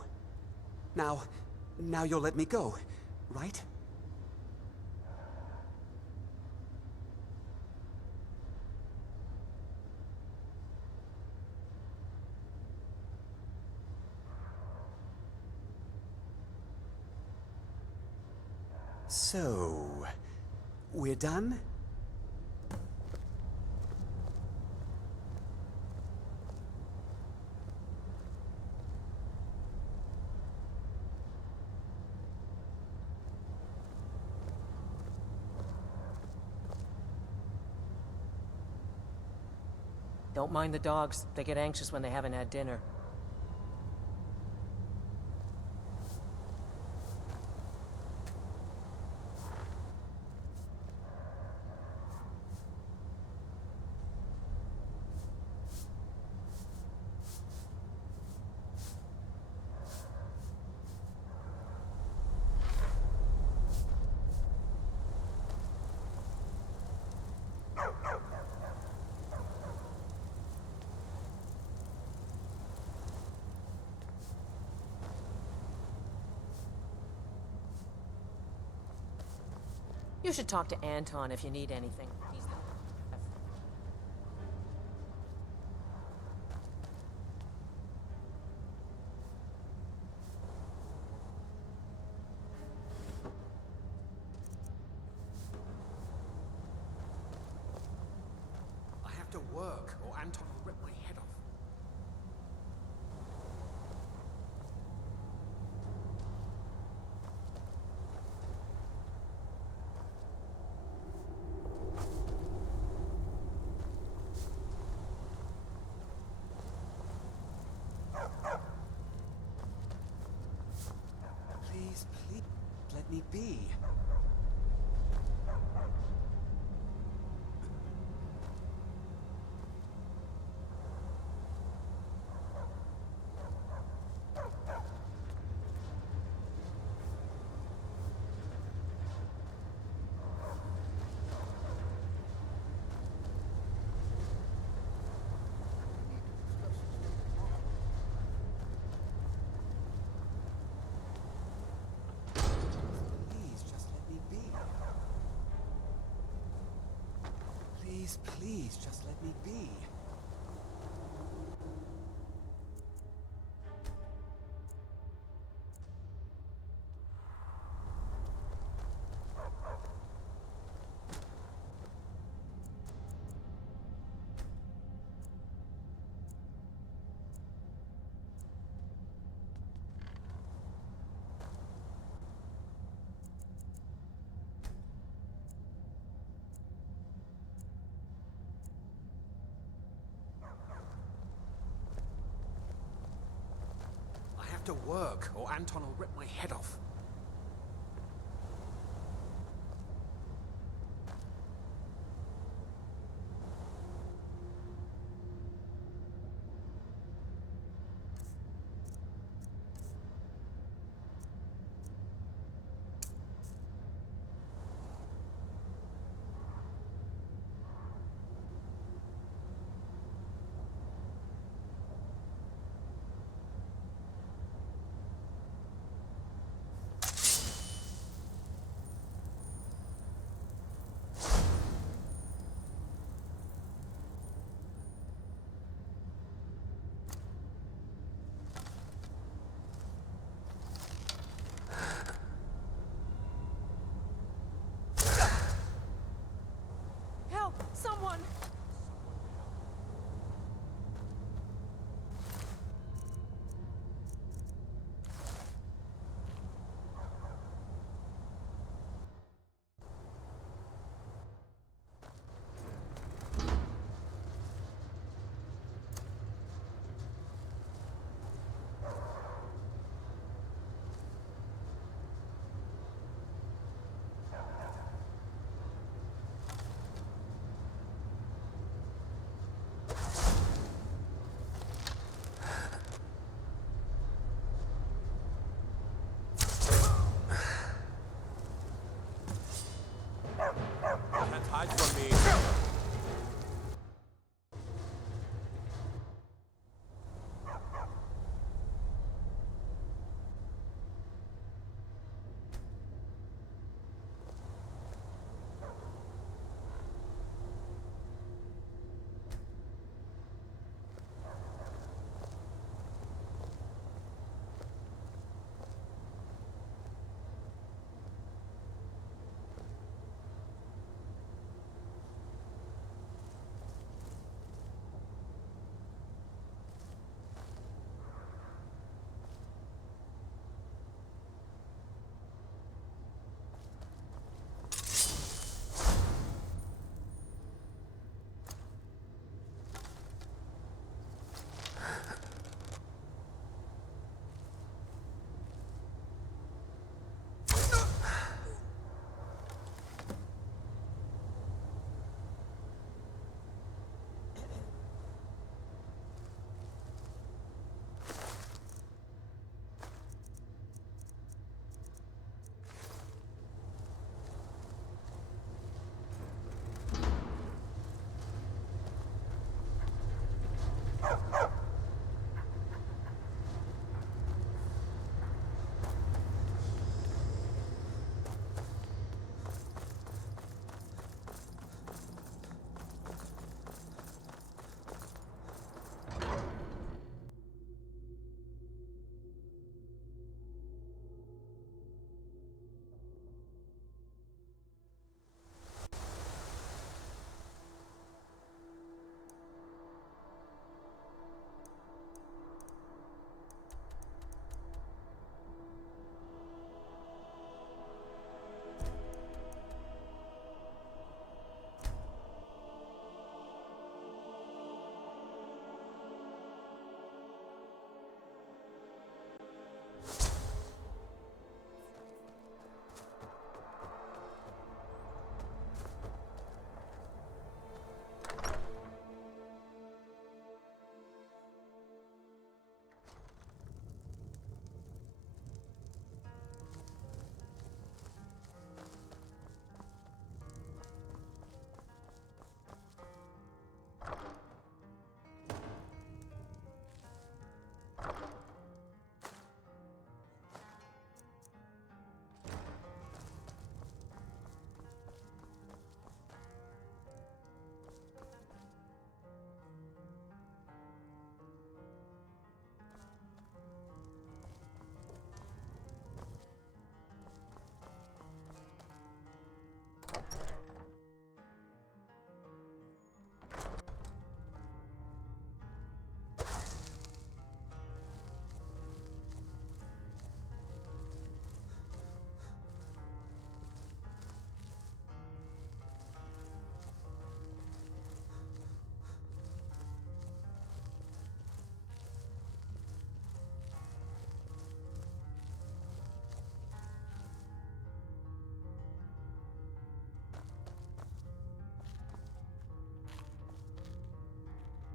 Now you'll let me go, right? So, we're done? Don't mind the dogs. They get anxious when they haven't had dinner. You should talk to Anton if you need anything. He's the... Anton will rip my head off. Please, please, let me be. Please, just let me be. Please, please, just let me be. I have to work, or Anton will rip my head off.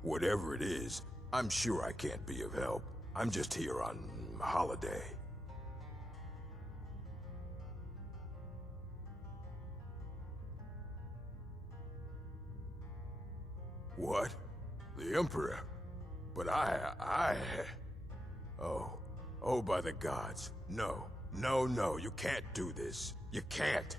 Whatever it is, I'm sure I can't be of help. I'm just here on holiday. What? The Emperor? But Oh, by the gods. No, no, no, you can't do this. You can't.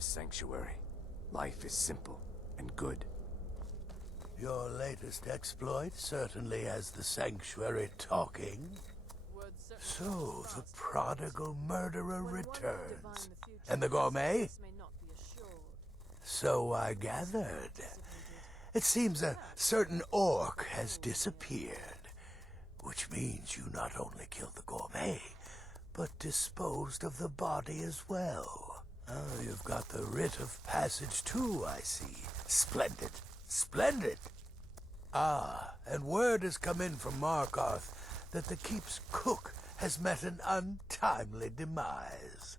this sanctuary. Life is simple and good. Your latest exploit certainly has the sanctuary talking. So, the prodigal murderer returns. And the gourmet? So I gathered. It seems a certain orc has disappeared, which means you not only killed the gourmet, but disposed of the body as well. Oh, you've got the writ of passage too, I see. Splendid. Splendid! Ah, and word has come in from Markarth that the keep's cook has met an untimely demise.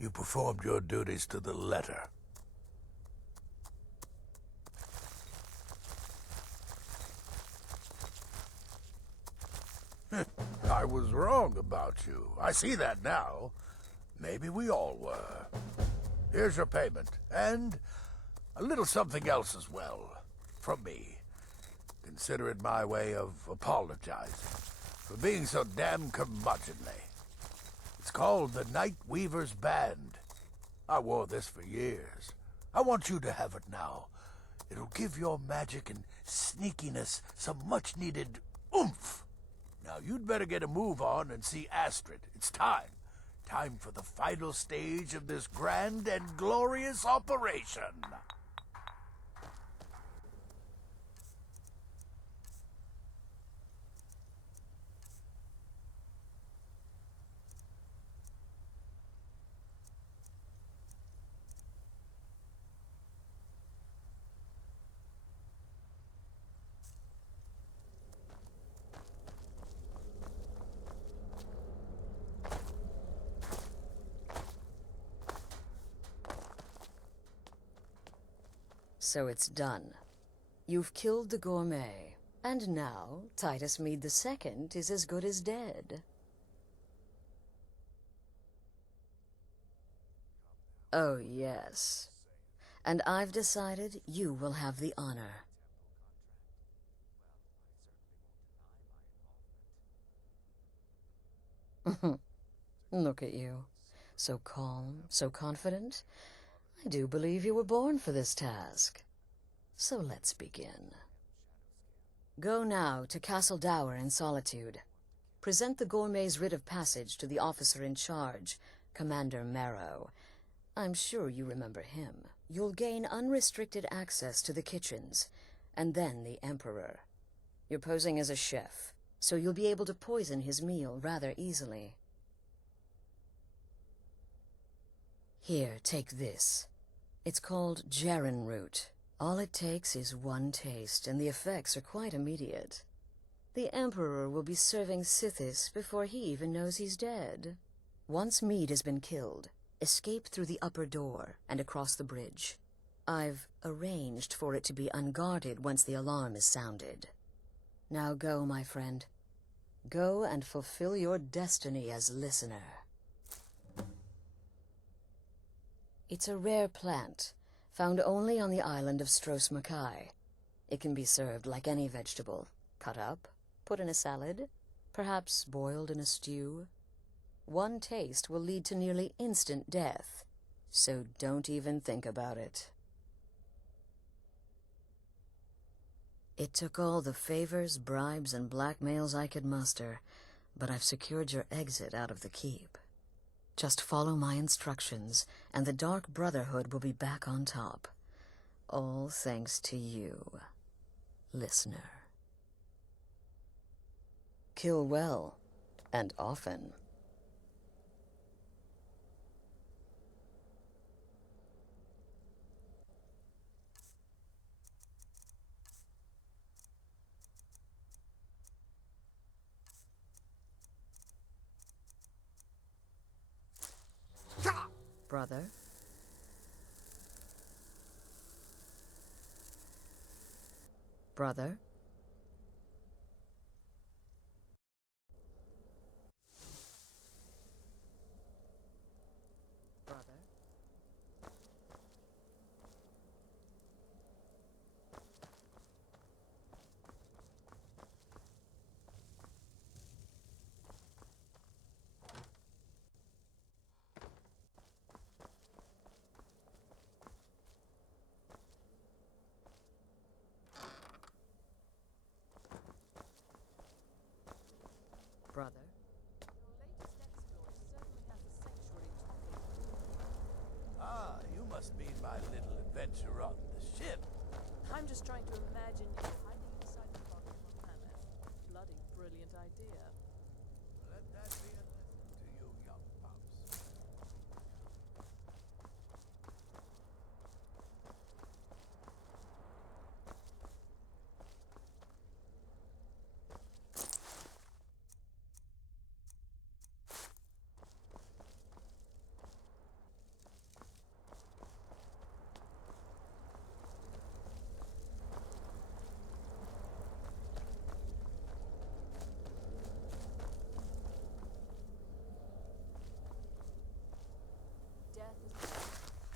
You performed your duties to the letter. I was wrong about you. I see that now. Maybe we all were. Here's your payment, and a little something else as well, from me. Consider it my way of apologizing for being so damn curmudgeonly. It's called the Night Weaver's Band. I wore this for years. I want you to have it now. It'll give your magic and sneakiness some much-needed oomph. Now, you'd better get a move on and see Astrid. It's time. Time for the final stage of this grand and glorious operation. So it's done. You've killed the gourmet, and now Titus Mead II is as good as dead. Oh, yes. And I've decided you will have the honor. Look at you. So calm, so confident. I do believe you were born for this task. So let's begin. Go now to Castle Dower in Solitude. Present the gourmet's writ of passage to the officer in charge, Commander Marrow. I'm sure you remember him. You'll gain unrestricted access to the kitchens, and then the Emperor. You're posing as a chef, so you'll be able to poison his meal rather easily. Here, take this. It's called Jaren root. All it takes is one taste, and the effects are quite immediate. The Emperor will be serving Sithis before he even knows he's dead. Once Mead has been killed, escape through the upper door and across the bridge. I've arranged for it to be unguarded once the alarm is sounded. Now go, my friend. Go and fulfill your destiny as listener. It's a rare plant, found only on the island of Stros Makai. It can be served like any vegetable, cut up, put in a salad, perhaps boiled in a stew. One taste will lead to nearly instant death, so don't even think about it. It took all the favors, bribes, and blackmails I could muster, but I've secured your exit out of the keep. Just follow my instructions, and the Dark Brotherhood will be back on top. All thanks to you, listener. Kill well, and often. Brother? Brother? Brother? brother. Ah, you must mean my little adventure on the ship. I'm just trying to imagine you hiding inside the bottom of a mammoth. Bloody brilliant idea. Let that be a lesson to you young pups. Death is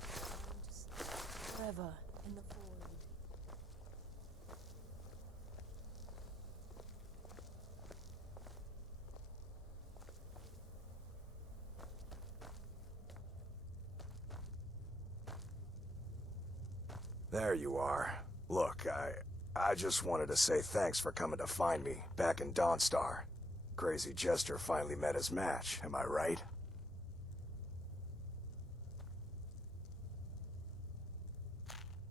bound to stay forever in the void. There you are. Look, I just wanted to say thanks for coming to find me back in Dawnstar. Crazy Jester finally met his match, am I right?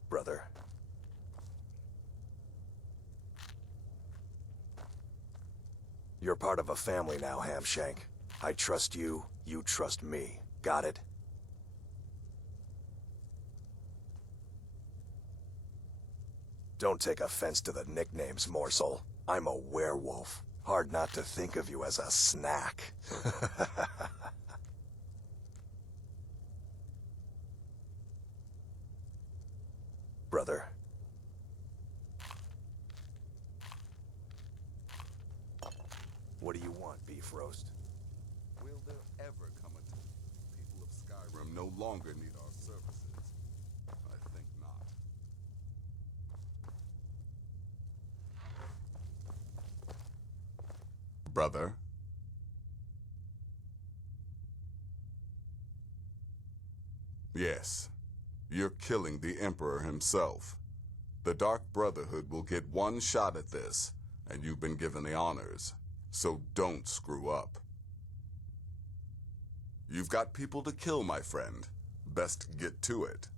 Brother. You're part of a family now, Hamshank. I trust you, you trust me. Got it? Don't take offense to the nicknames, morsel. I'm a werewolf. Hard not to think of you as a snack. Brother. What do you want, beef roast? Will there ever come a time people of Skyrim no longer need our services? I think not. Brother? Yes. You're killing the Emperor himself. The Dark Brotherhood will get one shot at this, and you've been given the honors. So don't screw up. You've got people to kill, my friend. Best get to it.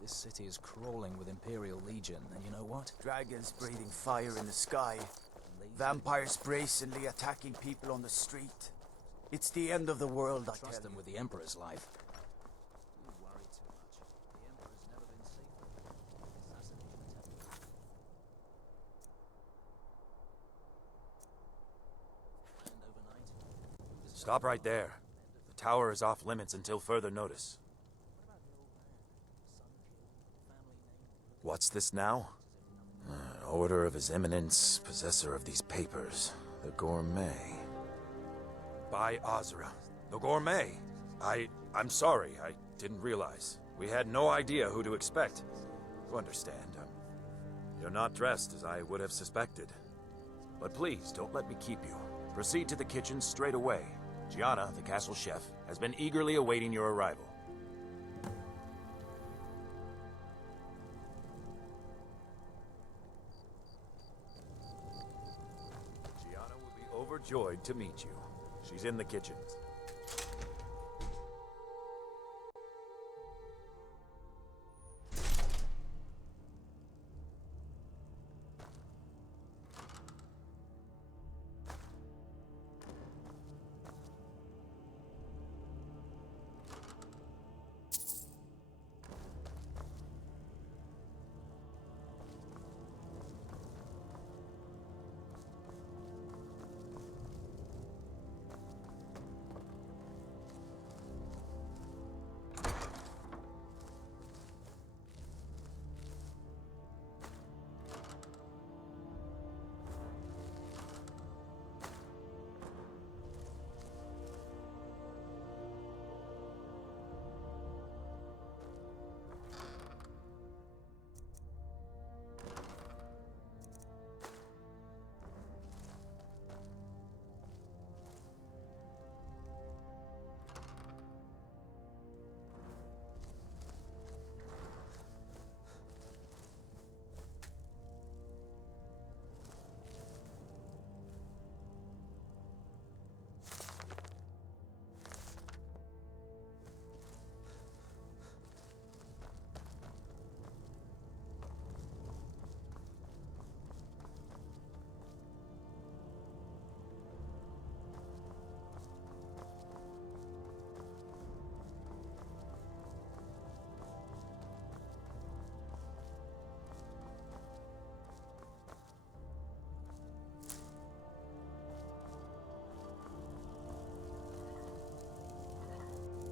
This city is crawling with Imperial Legion, and you know what? Dragons breathing fire in the sky. Vampires brazenly attacking people on the street. It's the end of the world, I trust them with the Emperor's life. You worry too much. The Emperor's never been safer. Stop right there. The tower is off limits until further notice. What's this now? Order of His Eminence, possessor of these papers, the Gourmet. By Azra, the Gourmet. I'm sorry, I didn't realize. We had no idea who to expect. You understand, you're not dressed as I would have suspected. But please, don't let me keep you. Proceed to the kitchen straight away. Gianna, the castle chef, has been eagerly awaiting your arrival. Gianna will be overjoyed to meet you. She's in the kitchen.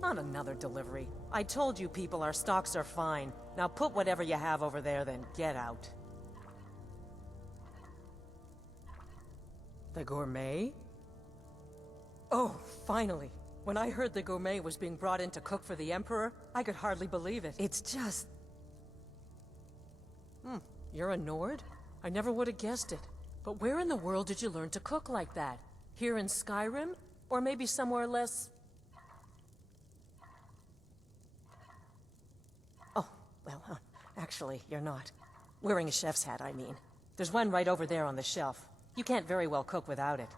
Not another delivery. I told you people our stocks are fine. Now put whatever you have over there, then get out. The Gourmet? Oh, finally. When I heard the Gourmet was being brought in to cook for the Emperor, I could hardly believe it. It's just... You're a Nord? I never would have guessed it. But where in the world did you learn to cook like that? Here in Skyrim? Or maybe somewhere less... Well, actually, you're not. Wearing a chef's hat, I mean. There's one right over there on the shelf. You can't very well cook without it.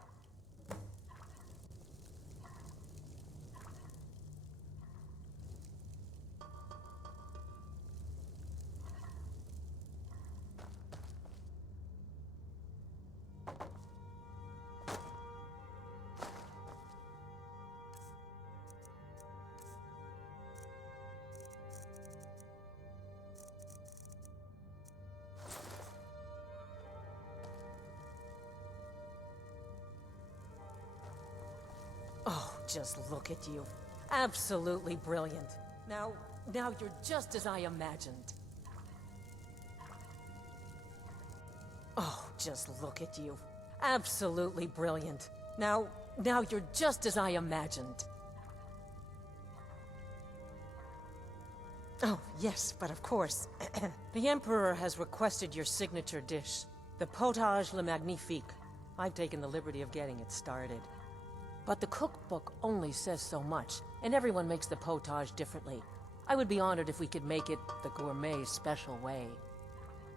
Oh, just look at you. Absolutely brilliant. Now you're just as I imagined. Oh, just look at you. Absolutely brilliant. Now you're just as I imagined. Oh, yes, but of course. The Emperor has requested your signature dish, the potage le magnifique. I've taken the liberty of getting it started. But the cookbook only says so much, and everyone makes the potage differently. I would be honored if we could make it the Gourmet's special way.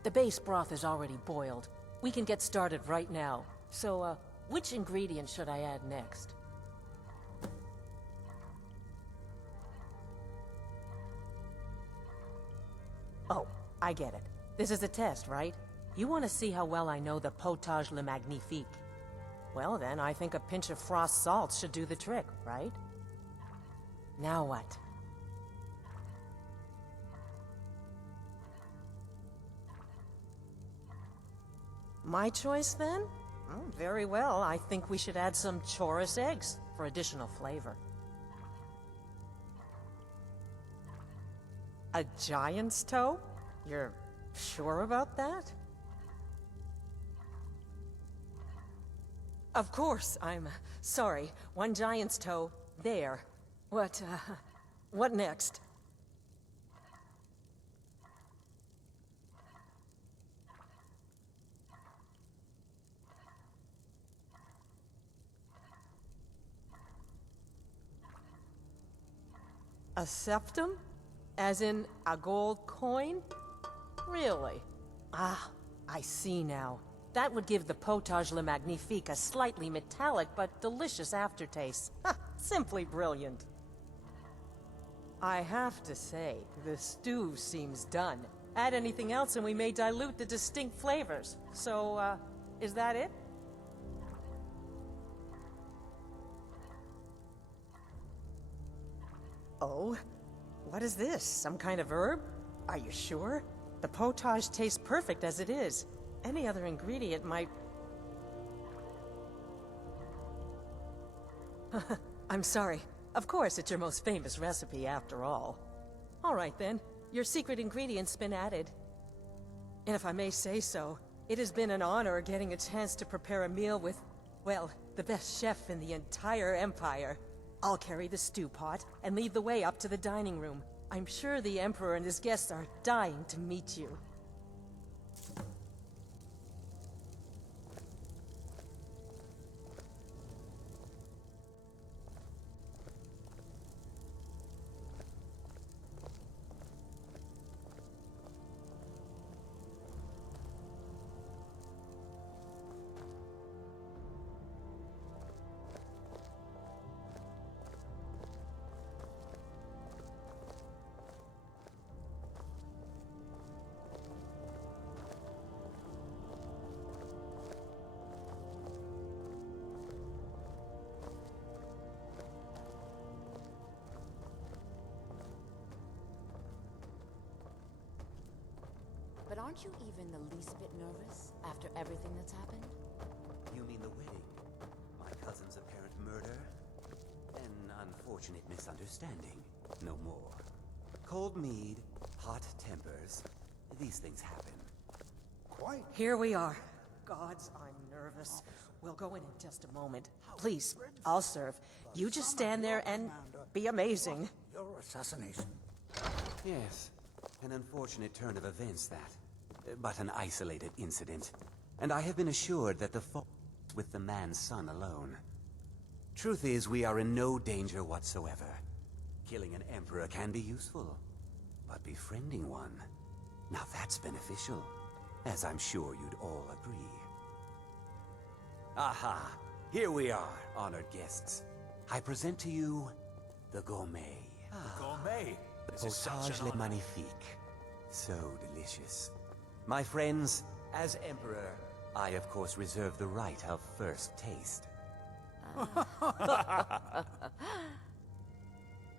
The base broth is already boiled. We can get started right now. So, which ingredient should I add next? Oh, I get it. This is a test, right? You want to see how well I know the potage le magnifique. Well then, I think a pinch of frost salt should do the trick, right? Now what? My choice then? Oh, very well, I think we should add some chorus eggs for additional flavor. A giant's toe? You're Sure about that? Of course, I'm sorry. One giant's toe, there. What next? A septum? As in a gold coin? Really? Ah, I see now. That would give the potage le magnifique a slightly metallic but delicious aftertaste. Ha! Simply brilliant. I have to say, the stew seems done. Add anything else and we may dilute the distinct flavors. So, is that it? Oh? What is this? Some kind of herb? Are you sure? The potage tastes perfect as it is. Any other ingredient might... I'm sorry. Of course, it's your most famous recipe after all. All right then, your secret ingredient's been added. And if I may say so, it has been an honor getting a chance to prepare a meal with, well, the best chef in the entire Empire. I'll carry the stew pot and lead the way up to the dining room. I'm sure the Emperor and his guests are dying to meet you. But aren't you even the least bit nervous after everything that's happened? You mean the wedding? My cousin's apparent murder? An unfortunate misunderstanding. No more. Cold mead, hot tempers. These things happen. Quite. Here we are. Gods, I'm nervous. We'll go in just a moment. Please, I'll serve. You just stand there and be amazing. Your assassination. Yes. An unfortunate turn of events, that. But an isolated incident. And I have been assured that the fault is with the man's son alone. Truth is, we are in no danger whatsoever. Killing an emperor can be useful. But befriending one, now that's beneficial. As I'm sure you'd all agree. Aha! Here we are, honored guests. I present to you the gourmet. Gourmet? The potage le magnifique. So delicious. My friends, as Emperor, I of course reserve the right of first taste.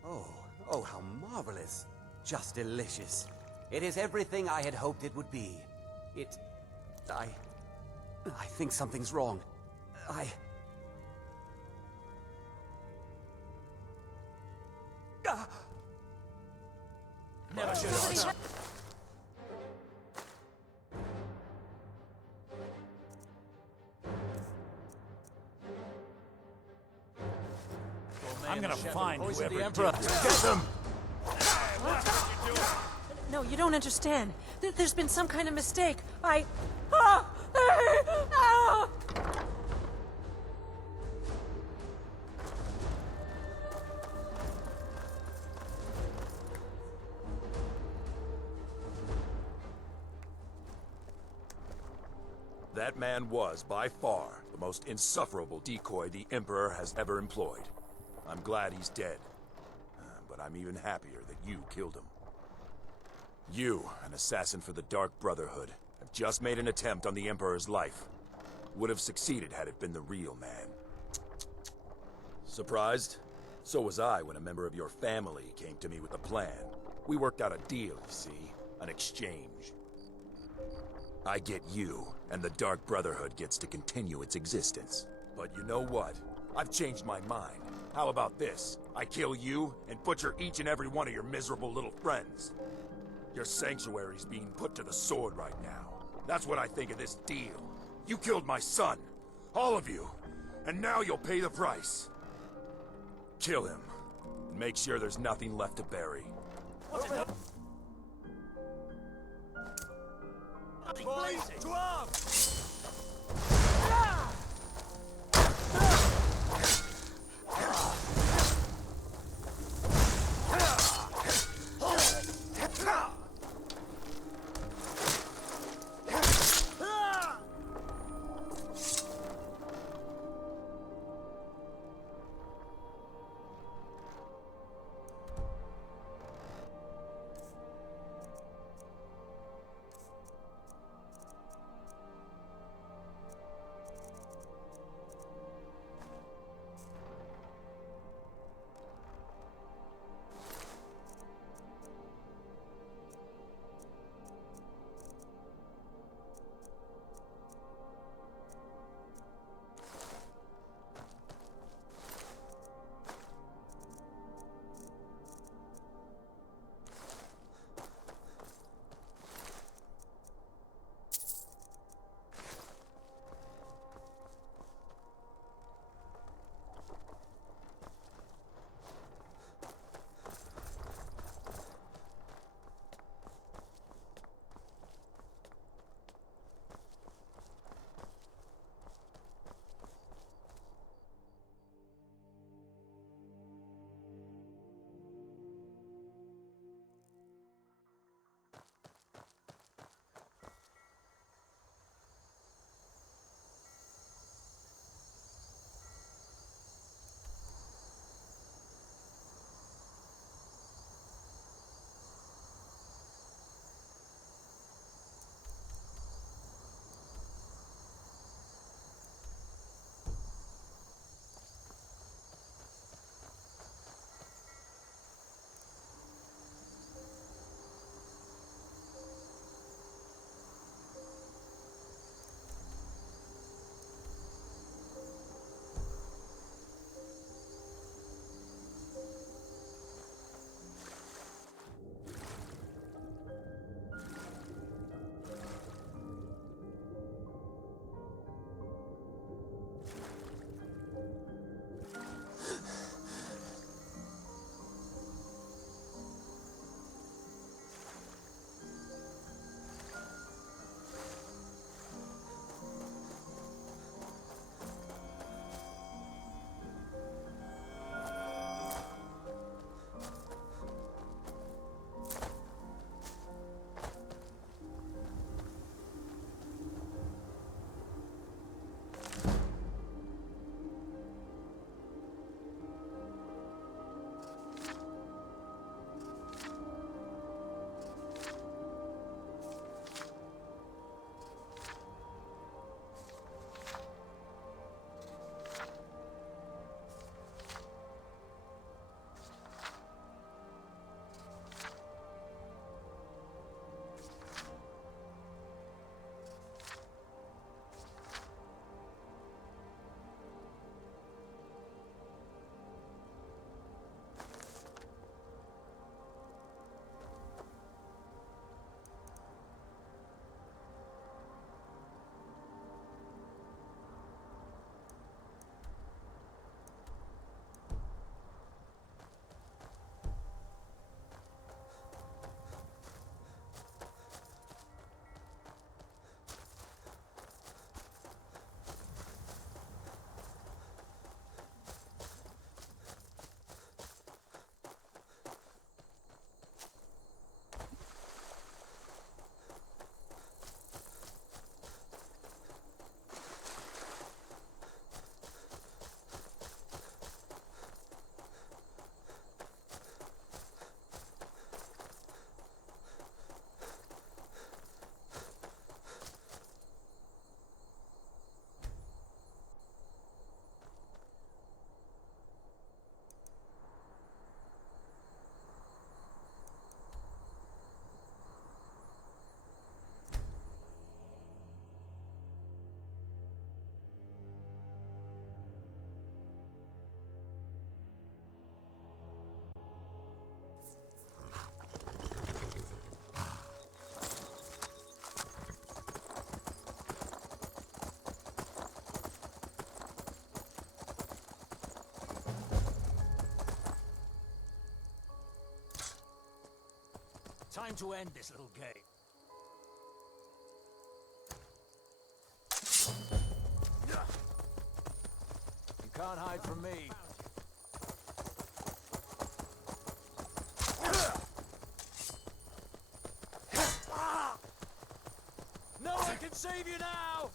Oh, how marvelous. Just delicious. It is everything I had hoped it would be. I think something's wrong. Never should have. I'm gonna find whoever did this. Get them! No, you don't understand. There's been some kind of mistake. That man was, by far, the most insufferable decoy the Emperor has ever employed. I'm glad he's dead. But I'm even happier that you killed him. You, an assassin for the Dark Brotherhood, have just made an attempt on the Emperor's life. Would have succeeded had it been the real man. Surprised? So was I when a member of your family came to me with a plan. We worked out a deal, you see. An exchange. I get you, and the Dark Brotherhood gets to continue its existence. But you know what? I've changed my mind. How about this? I kill you, and butcher each and every one of your miserable little friends. Your sanctuary's being put to the sword right now. That's what I think of this deal. You killed my son. All of you. And now you'll pay the price. Kill him. And make sure there's nothing left to bury. Boys, to arms! Time to end this little game. You can't hide from me. No one can save you now!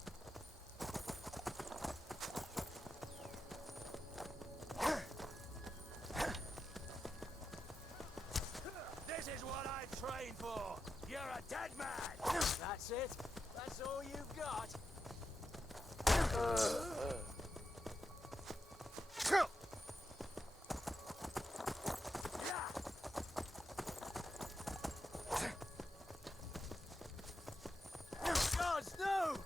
This is what I trained for! You're a dead man! That's it? That's all you've got? Gods, no!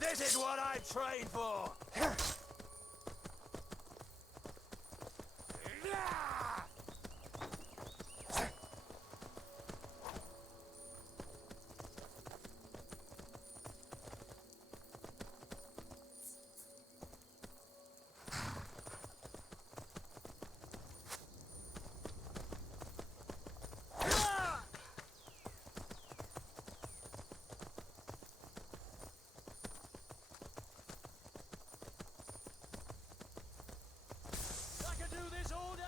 This is what I trained for! I can do this all day!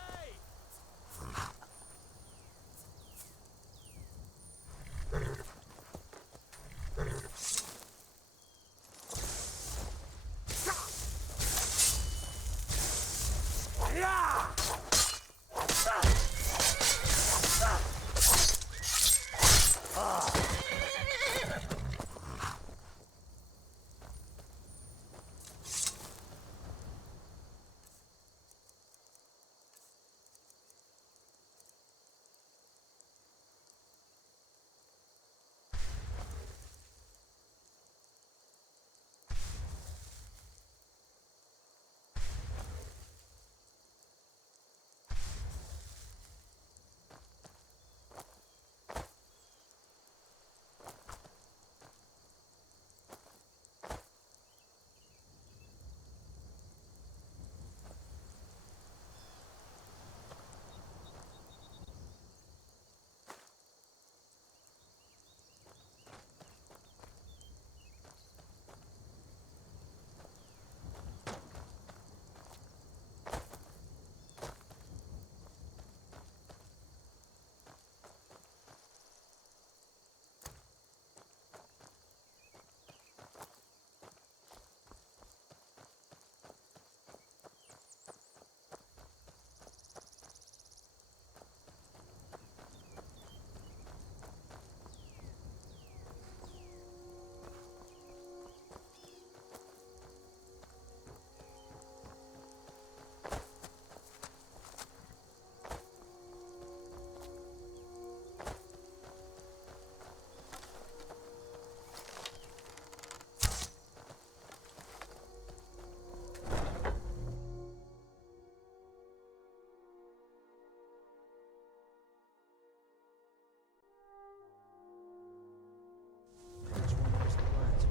Which one was the rat?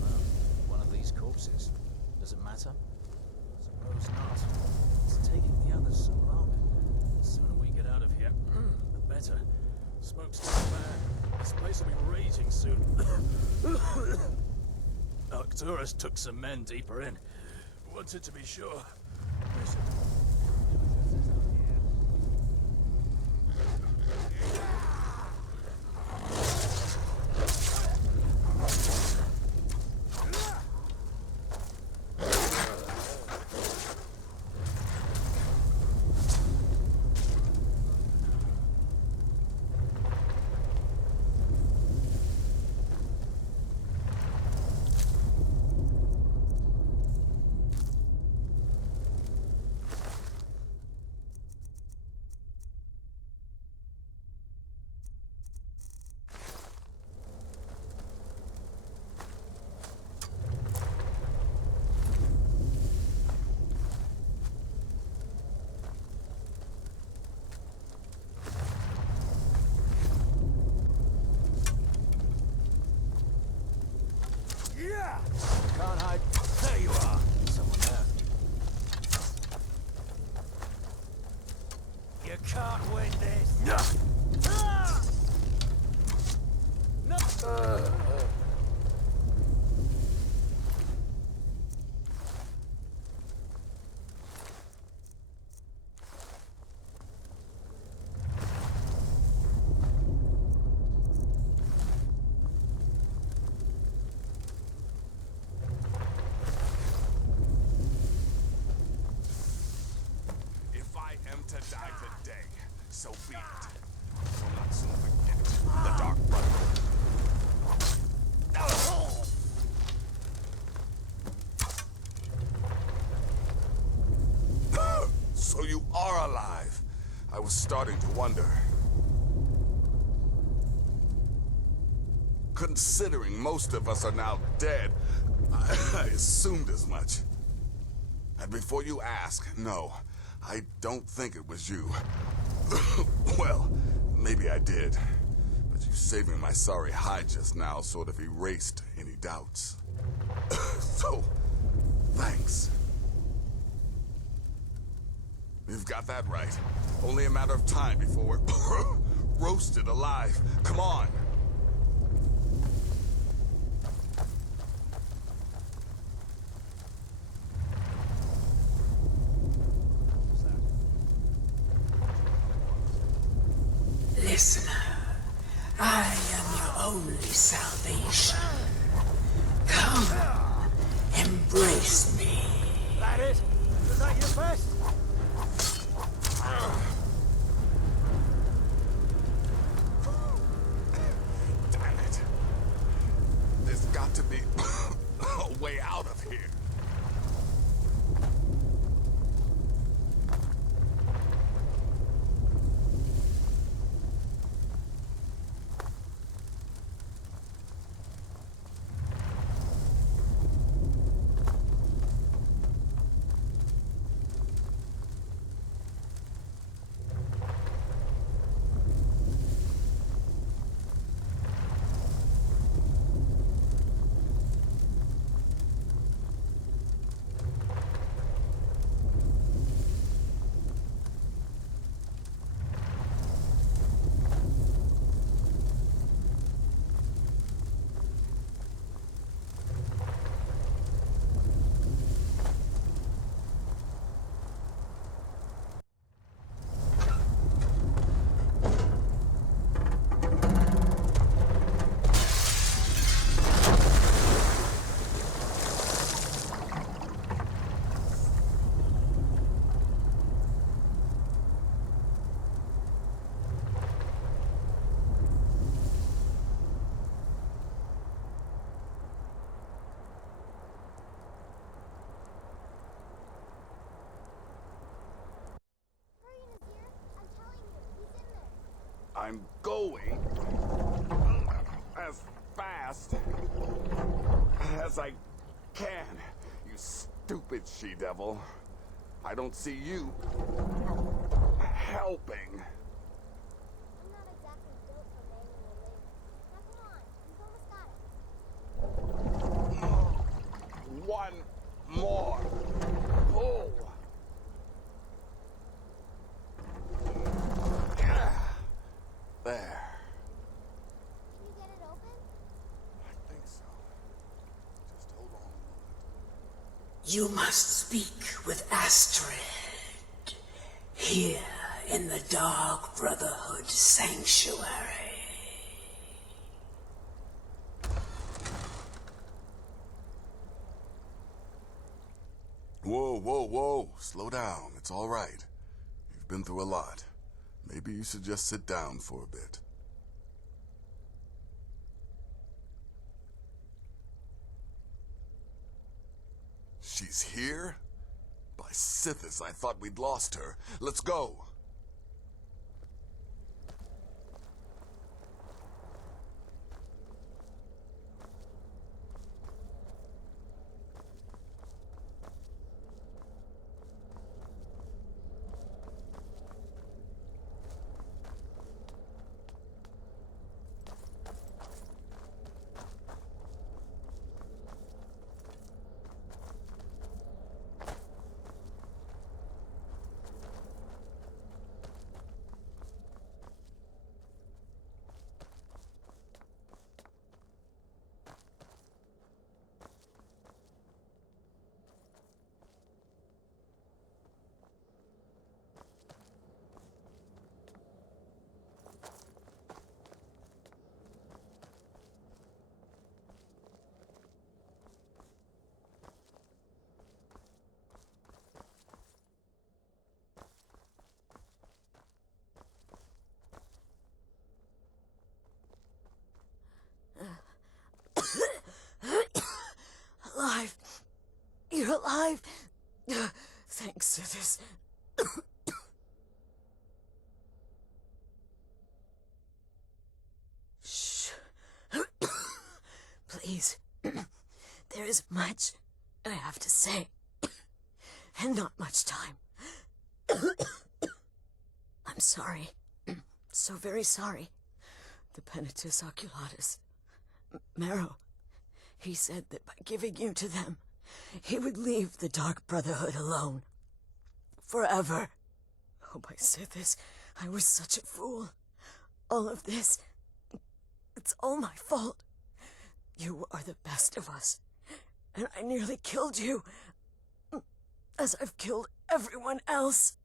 Well, one of these corpses. Does it matter? Suppose not. It's taking the others so long. The sooner we get out of here, the better. Smoke's too bad. This place will be raging soon. Arcturus took some men deeper in. Wanted to be sure. Can't hide. There you are. Someone there. You can't win this. No. If I am to die today, so be it. Will not soon forget the Dark Brotherhood. So you are alive. I was starting to wonder. Considering most of us are now dead, I assumed as much. And before you ask, no, I don't think it was you. Well, maybe I did. But you saving my sorry hide just now sort of erased any doubts. So, thanks. You've got that right. Only a matter of time before we're roasted alive. Come on. Listener, I am your only salvation. Come, embrace me. That it? Was that your best? Damn it. There's got to be a way out of here. I'm going as fast as I can, you stupid she-devil. I don't see you helping. I'm not exactly built for manual labor. Now come on, you've almost got it. One more pull. There. Can you get it open? I think so. Just hold on a moment. You must speak with Astrid. Here in the Dark Brotherhood Sanctuary. Whoa, whoa, whoa. Slow down. It's all right. You've been through a lot. Maybe you should just sit down for a bit. She's here? By Sithis, I thought we'd lost her. Let's go. alive! Thanks to this. Shh. Please. There is much I have to say, and not much time. I'm sorry. So very sorry. The Penitus Oculatus. Marrow. He said that by giving you to them, he would leave the Dark Brotherhood alone. Forever. Oh, my Sithis, I was such a fool. All of this, it's all my fault. You are the best of us, and I nearly killed you, as I've killed everyone else.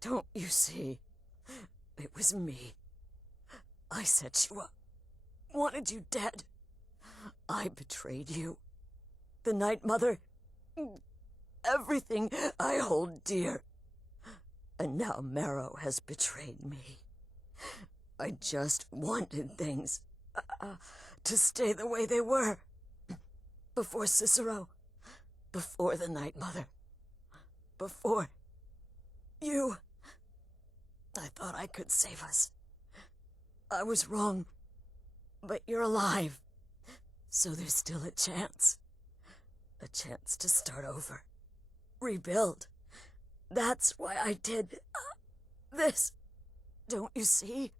Don't you see? It was me. I set you up, wanted you dead. I betrayed you. The Night Mother, everything I hold dear. And now Marrow has betrayed me. I just wanted things to stay the way they were. Before Cicero, before the Night Mother, before you. I thought I could save us. I was wrong, but you're alive. So there's still a chance. A chance to start over. Rebuild. That's why I did this. Don't you see?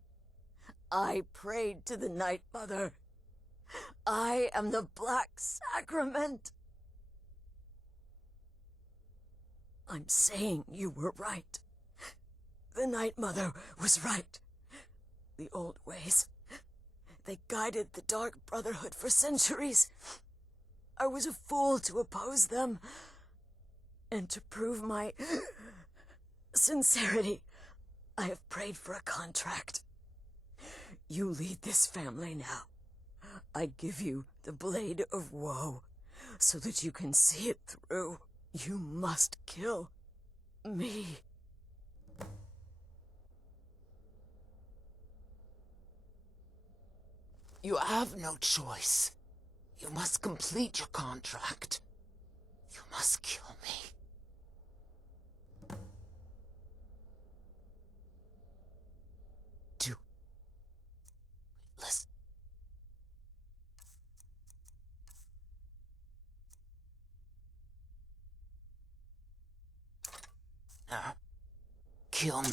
I prayed to the Night Mother. I am the Black Sacrament. I'm saying you were right. The Night Mother was right. The old ways. They guided the Dark Brotherhood for centuries. I was a fool to oppose them. And to prove my sincerity, I have prayed for a contract. You lead this family now. I give you the Blade of Woe, so that you can see it through. You must kill me. You have no choice. You must complete your contract. You must kill me. Listen. Now, kill me.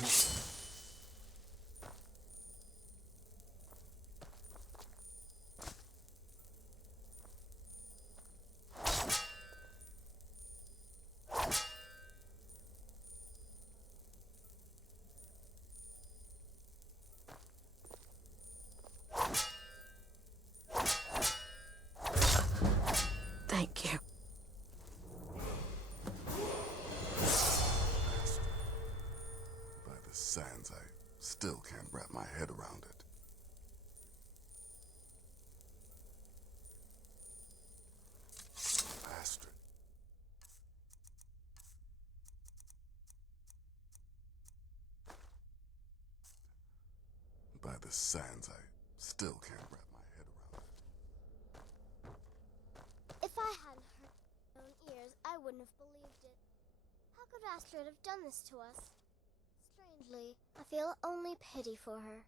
Thank you. By the sands, I still can't wrap my head around it. Bastard. By the sands, I still can't wrap my head around it. If I hadn't heard my own ears, I wouldn't have believed it. How could Astrid have done this to us? Strangely, I feel only pity for her.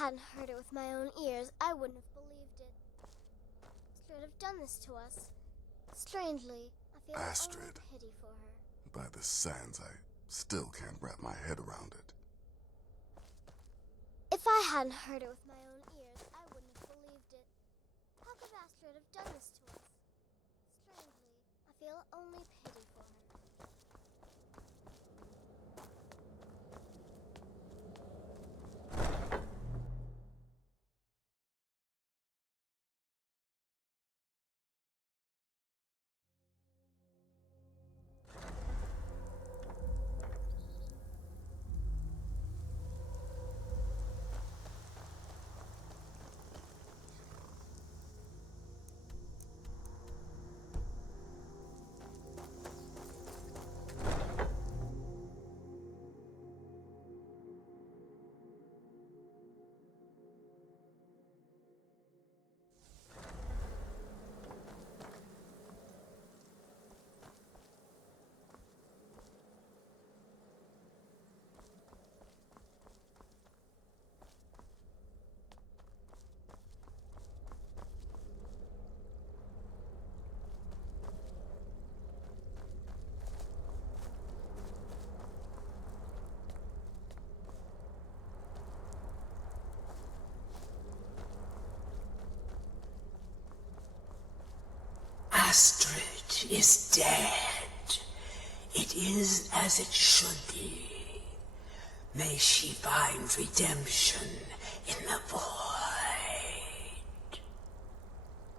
hadn't heard it with my own ears, I wouldn't have believed it. Astrid have done this to us. Strangely, I feel Astrid. only pity for her. By the sands, I still can't wrap my head around it. If I hadn't heard it with my own ears, I wouldn't have believed it. How could Astrid have done this to us? Strangely, I feel only pity for her. Astrid is dead. It is as it should be. May she find redemption in the void.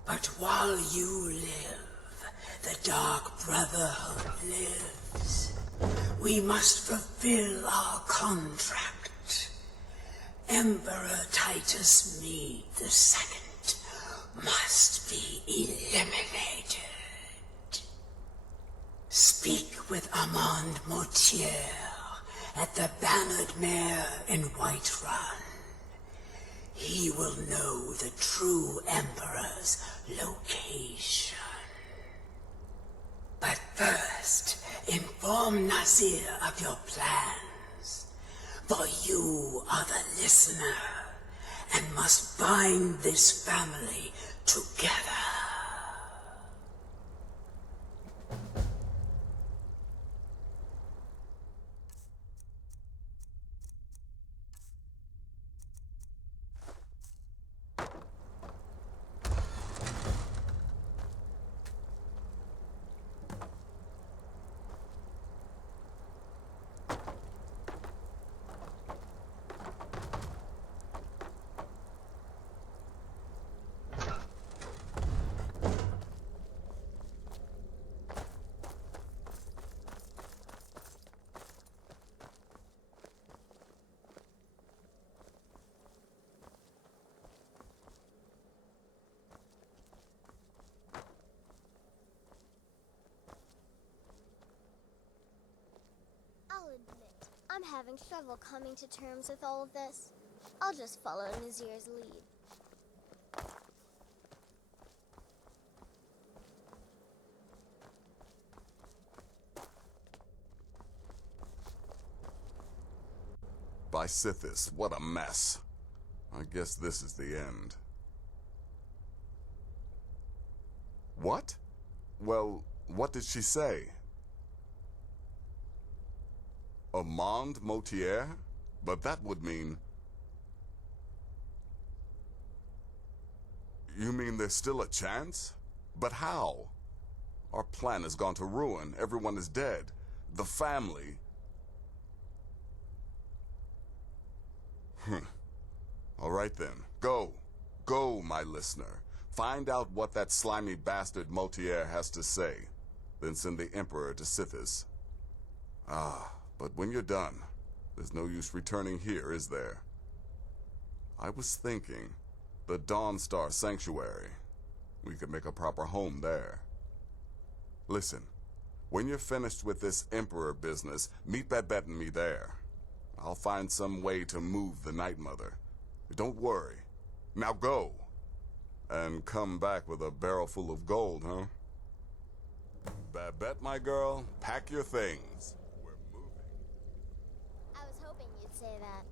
But while you live, the Dark Brotherhood lives. We must fulfill our contract. Emperor Titus Mede II must be eliminated. Speak with Armand Mortier at the Bannered Mare in Whiterun. He will know the true Emperor's location. But first, inform Nazir of your plans, for you are the listener and must bind this family together. I'll admit, I'm having trouble coming to terms with all of this. I'll just follow Nazir's lead. By Sithis, what a mess. I guess this is the end. What? Well, what did she say? Armand Mortier? But that would mean... You mean there's still a chance? But how? Our plan has gone to ruin. Everyone is dead. The family... All right then. Go. Go, my listener. Find out what that slimy bastard Mortier has to say. Then send the Emperor to Sithis. Ah, but when you're done, there's no use returning here, is there? I was thinking, the Dawnstar Sanctuary. We could make a proper home there. Listen, when you're finished with this Emperor business, meet Babette and me there. I'll find some way to move the Night Mother. Don't worry. Now go. And come back with a barrel full of gold, huh? Babette, my girl, pack your things. We're moving. I was hoping you'd say that.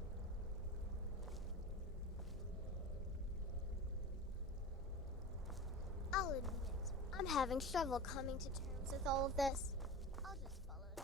I'll admit, I'm having trouble coming to terms with all of this. I'll just follow it.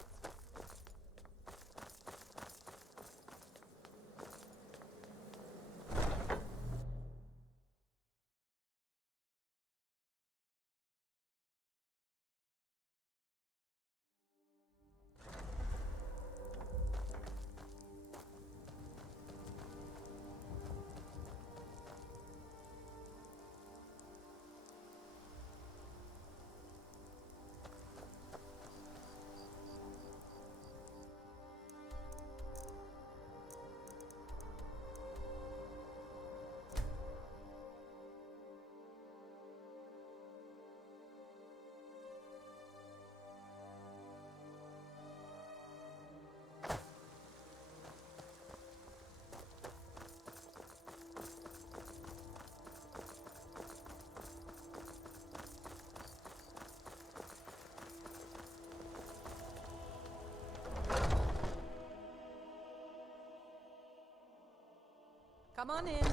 Come on in.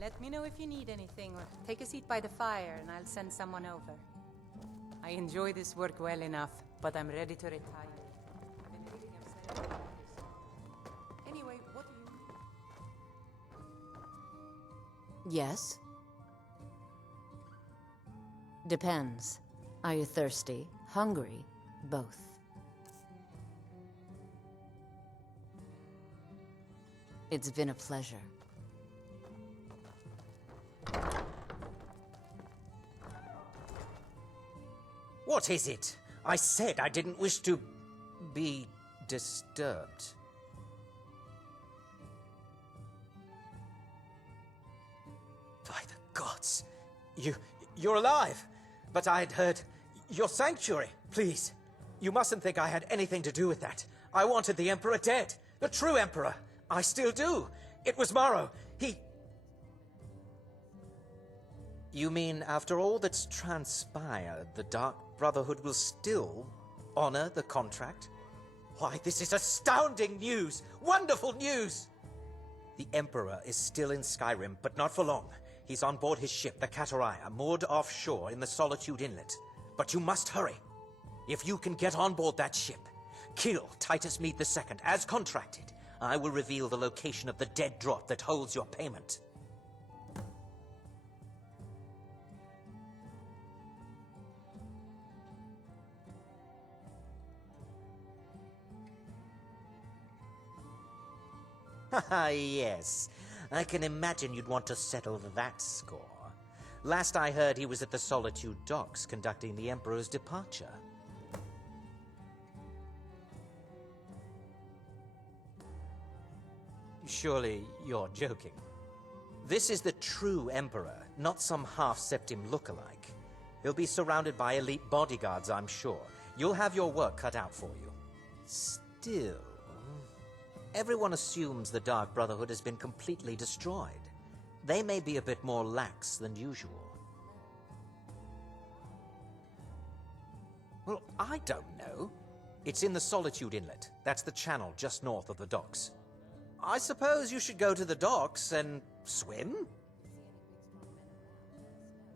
Let me know if you need anything, or take a seat by the fire and I'll send someone over. I enjoy this work well enough, but I'm ready to retire. I've been thinking of setting up this. Anyway, what do you... Yes? Depends. Are you thirsty? Hungry? Both. It's been a pleasure. What is it? I said I didn't wish to be disturbed. By the gods! You're alive! But I'd heard your sanctuary. Please, you mustn't think I had anything to do with that. I wanted the Emperor dead. The true Emperor. I still do. It was Morrow. He... You mean after all that's transpired, the Dark Brotherhood will still honor the contract? Why, this is astounding news! Wonderful news! The Emperor is still in Skyrim, but not for long. He's on board his ship, the Kataraya, moored offshore in the Solitude Inlet. But you must hurry. If you can get on board that ship, kill Titus Mead II, as contracted, I will reveal the location of the dead drop that holds your payment. Ah, yes. I can imagine you'd want to settle that score. Last I heard, he was at the Solitude docks conducting the Emperor's departure. Surely you're joking. This is the true Emperor, not some half-septim lookalike. He'll be surrounded by elite bodyguards, I'm sure. You'll have your work cut out for you. Still... everyone assumes the Dark Brotherhood has been completely destroyed. They may be a bit more lax than usual. Well, I don't know. It's in the Solitude Inlet. That's the channel just north of the docks. I suppose you should go to the docks and swim?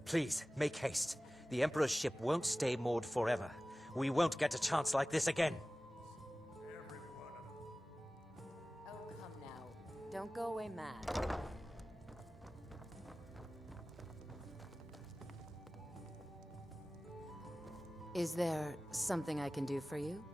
Please, make haste. The Emperor's ship won't stay moored forever. We won't get a chance like this again. Oh, come now. Don't go away mad. Is there something I can do for you?